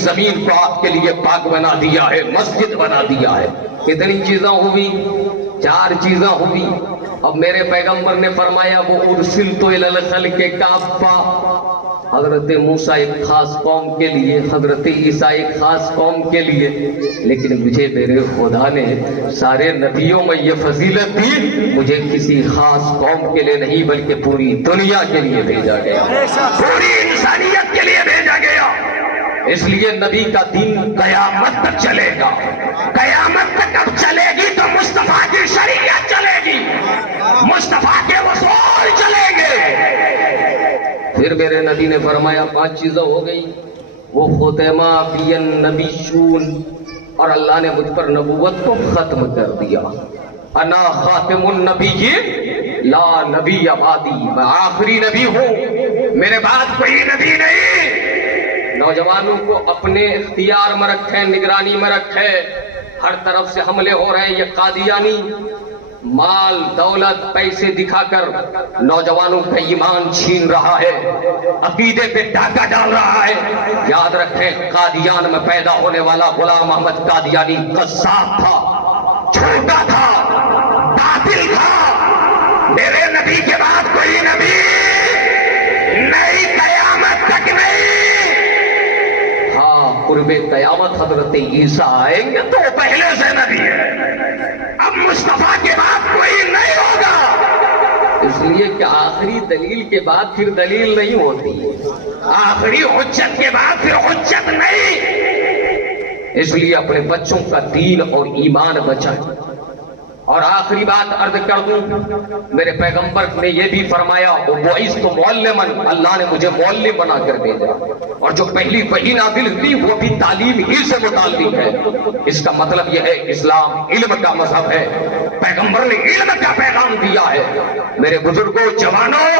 زمین کو آپ کے لیے پاک بنا دیا ہے، مسجد بنا دیا ہے۔ کتنی چیزیں ہوئی؟ 4 چیزیں ہوئی۔ اب میرے پیغمبر نے فرمایا وہ ارسلت الی الخلق کافہ، حضرت موسیٰ ایک خاص قوم کے لیے، حضرت عیسیٰ ایک خاص قوم کے لیے، لیکن مجھے میرے خدا نے سارے نبیوں میں یہ فضیلت دی، مجھے کسی خاص قوم کے لیے نہیں بلکہ پوری دنیا کے لیے بھیجا گیا، پوری انسانیت کے لیے بھیجا گیا۔ اس لیے نبی کا دین قیامت تک چلے گا۔ قیامت تک اب چلے گی تو مصطفیٰ کی شریعت چلے گی، مصطفیٰ کے اصول چلیں گے۔ پھر میرے نبی نے فرمایا 5 چیزیں ہو گئی، وہ ختمہ بی النبیون، اور اللہ نے مجھ پر نبوت کو ختم کر دیا۔ انا خاتم النبیین لا نبی بعدی، میں آخری نبی ہوں، میرے بعد کوئی نبی نہیں۔ نوجوانوں کو اپنے اختیار میں رکھیں، نگرانی میں رکھیں، ہر طرف سے حملے ہو رہے ہیں۔ یہ قادیانی مال دولت پیسے دکھا کر نوجوانوں کا ایمان چھین رہا ہے، عقیدے پہ ڈاکہ ڈال رہا ہے۔ یاد رکھیں قادیان میں پیدا ہونے والا غلام احمد قادیانی قذاب تھا، جھوٹا تھا، باطل تھا۔ میرے نبی کے بعد کوئی نبی نہیں، قیامت تک نہیں۔ قرب قیامت حضرت عیسیٰ آئیں گے تو پہلے سے نبی ہے، اب مصطفیٰ کے بعد کوئی نہیں ہوگا۔ اس لیے کہ آخری دلیل کے بعد پھر دلیل نہیں ہوتی، آخری حجت کے بعد پھر حجت نہیں۔ اس لیے اپنے بچوں کا دین اور ایمان بچائیں۔ اور آخری بات عرض کر دوں، میرے پیغمبر نے یہ بھی فرمایا وَبُعِثْتُ مُعَلِّمًا، اللہ نے مجھے معلم بنا کر بھیجا، اور جو پہلی وحی نازل ہوئی وہ بھی تعلیم ہی سے متعلق ہے۔ اس کا مطلب یہ ہے اسلام علم کا مذہب ہے، پیغمبر نے علم کا پیغام دیا ہے۔ میرے بزرگوں، جوانوں،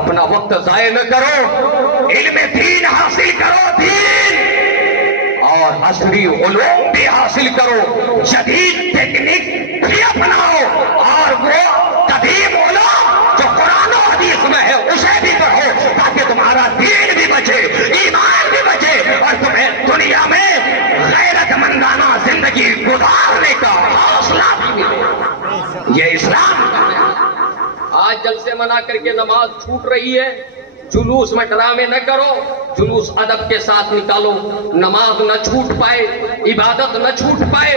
اپنا وقت ضائع نہ کرو، علم دین حاصل کرو، دین اور عصری علوم بھی حاصل کرو، جدید ٹیکنیک بھی اپناؤ، اور وہ قدیم علوم جو قرآن و حدیث میں ہے اسے بھی پڑھو، تاکہ تمہارا دین بھی بچے، ایمان بھی بچے، اور تمہیں دنیا میں غیرت مندانہ زندگی گزارنے کا حوصلہ بھی ملے۔ یہ اسلام کا ہے۔ آج جلسے منا کر کے نماز چھوٹ رہی ہے، جلوس میں ڈرامے نہ کرو، جلوس ادب کے ساتھ نکالو، نماز نہ چھوٹ پائے، عبادت نہ چھوٹ پائے۔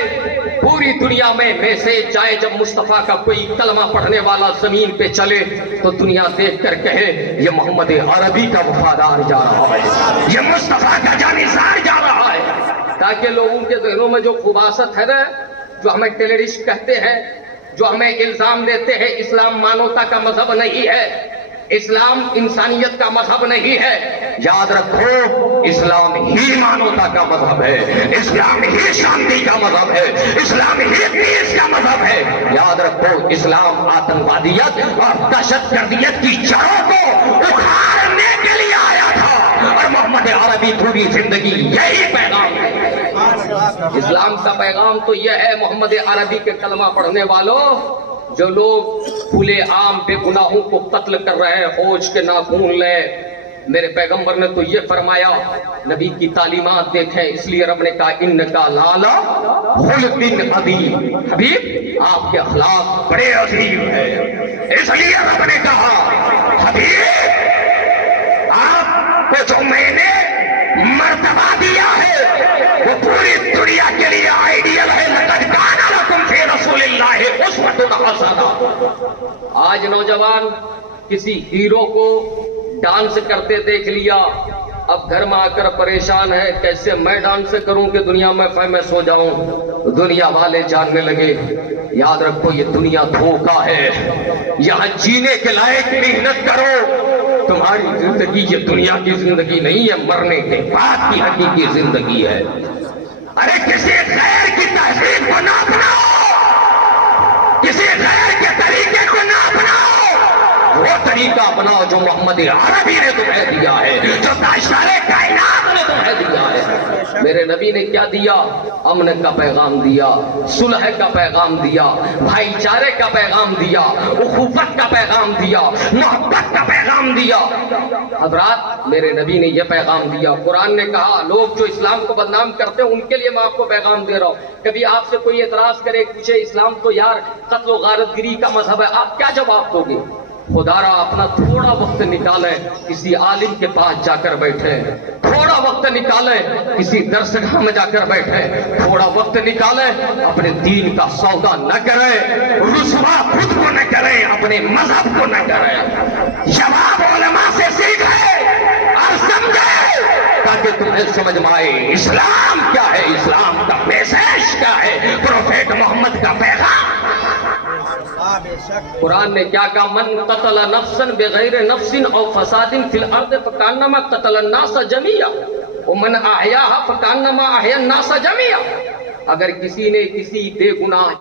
پوری دنیا میں میسیج جائے، جب مصطفیٰ کا کوئی کلمہ پڑھنے والا زمین پہ چلے تو دنیا دیکھ کر کہے یہ محمد عربی کا وفادار جا رہا ہے، یہ مصطفیٰ کا جانثار جا رہا ہے، تاکہ لوگوں کے ذہنوں میں جو خباثت ہے نا، جو ہمیں ٹیررسٹ کہتے ہیں، جو ہمیں الزام دیتے ہیں اسلام مانوتا کا مذہب نہیں ہے، اسلام انسانیت کا مذہب نہیں ہے، یاد رکھو اسلام ہی مانوتا کا مذہب ہے، اسلام ہی شانتی کا مذہب ہے، اسلام ہی پیس کا مذہب ہے۔ یاد رکھو اسلام آتنکوادیت اور دہشت گردیت کی جڑوں کو اکھاڑنے کے لیے آیا تھا، اور محمد عربی پوری زندگی یہی پیغام ہے۔ اسلام کا پیغام تو یہ ہے محمد عربی کے کلمہ پڑھنے والوں، جو لوگ کھلے عام بے گناہوں کو قتل کر رہے ہیں، ہوش کے ناخون لے۔ میرے پیغمبر نے تو یہ فرمایا، نبی کی تعلیمات دیکھیں، اس لیے رب نے کہا انکا لالا خلق عظیم، حبیب آپ کے اخلاق بڑے عظیم ہیں۔ اس لیے رب نے کہا حبیب آپ کو جو میں نے مرتبہ دیا ہے وہ پوری دنیا کے لیے آئیڈیل ہے۔ لقد کان لکم فی رسول اللہ اسوۃ حسنہ۔ آج نوجوان کسی ہیرو کو ڈانس کرتے دیکھ لیا، اب گھر میں آ کر پریشان ہے کیسے میں ڈانس کروں کہ دنیا میں فیمس ہو جاؤں، دنیا والے جاننے لگے۔ یاد رکھو یہ دنیا دھوکہ ہے، یہاں جینے کے لائق محنت کرو، تمہاری زندگی یہ دنیا کی زندگی نہیں ہے، مرنے کے بعد کی حقیقی زندگی ہے۔ ارے کسی غیر کی تہذیب کو نہ اپناؤ، کسی غیر کے طریقے کو نہ اپناؤ، وہ طریقہ اپناؤ جو محمد عربی نے تمہیں دیا ہے، جو تاجدار کائنات نے تمہیں دیا ہے۔ میرے میرے نبی نے کیا دیا؟ امن کا پیغام دیا، صلح کا پیغام دیا، بھائی چارے کا پیغام دیا، اخوت کا پیغام دیا، محبت کا پیغام دیا۔ حضرات میرے نبی نے یہ پیغام دیا۔ قرآن نے کہا لوگ جو اسلام کو بدنام کرتے ہیں ان کے لیے میں آپ کو پیغام دے رہا ہوں۔ کبھی آپ سے کوئی اعتراض کرے پوچھے اسلام تو یار قتل و غارت گری کا مذہب ہے، آپ کیا جواب دو گے؟ خدا را اپنا تھوڑا وقت نکالیں کسی عالم کے پاس جا کر بیٹھے، تھوڑا وقت نکالیں کسی درس گاہ میں جا کر بیٹھے، تھوڑا وقت نکالیں اپنے دین کا سودا نہ کریں، رسوا خود کو نہ کریں، اپنے مذہب کو نہ کریں۔ جواب علماء سے سیکھیں اور سمجھیں تاکہ تمہیں سمجھ میں آئے اسلام کیا ہے، اسلام کا میسج کیا ہے، پروفیٹ محمد کا پیغام۔ قرآن نے کیا کہا؟ من قتل نفسا بغیر نفس او فساد فی الارض فکانما قتل الناس جميعا ومن احیاها فکانما احیا الناس جميعا۔ اگر کسی نے کسی بے گناہ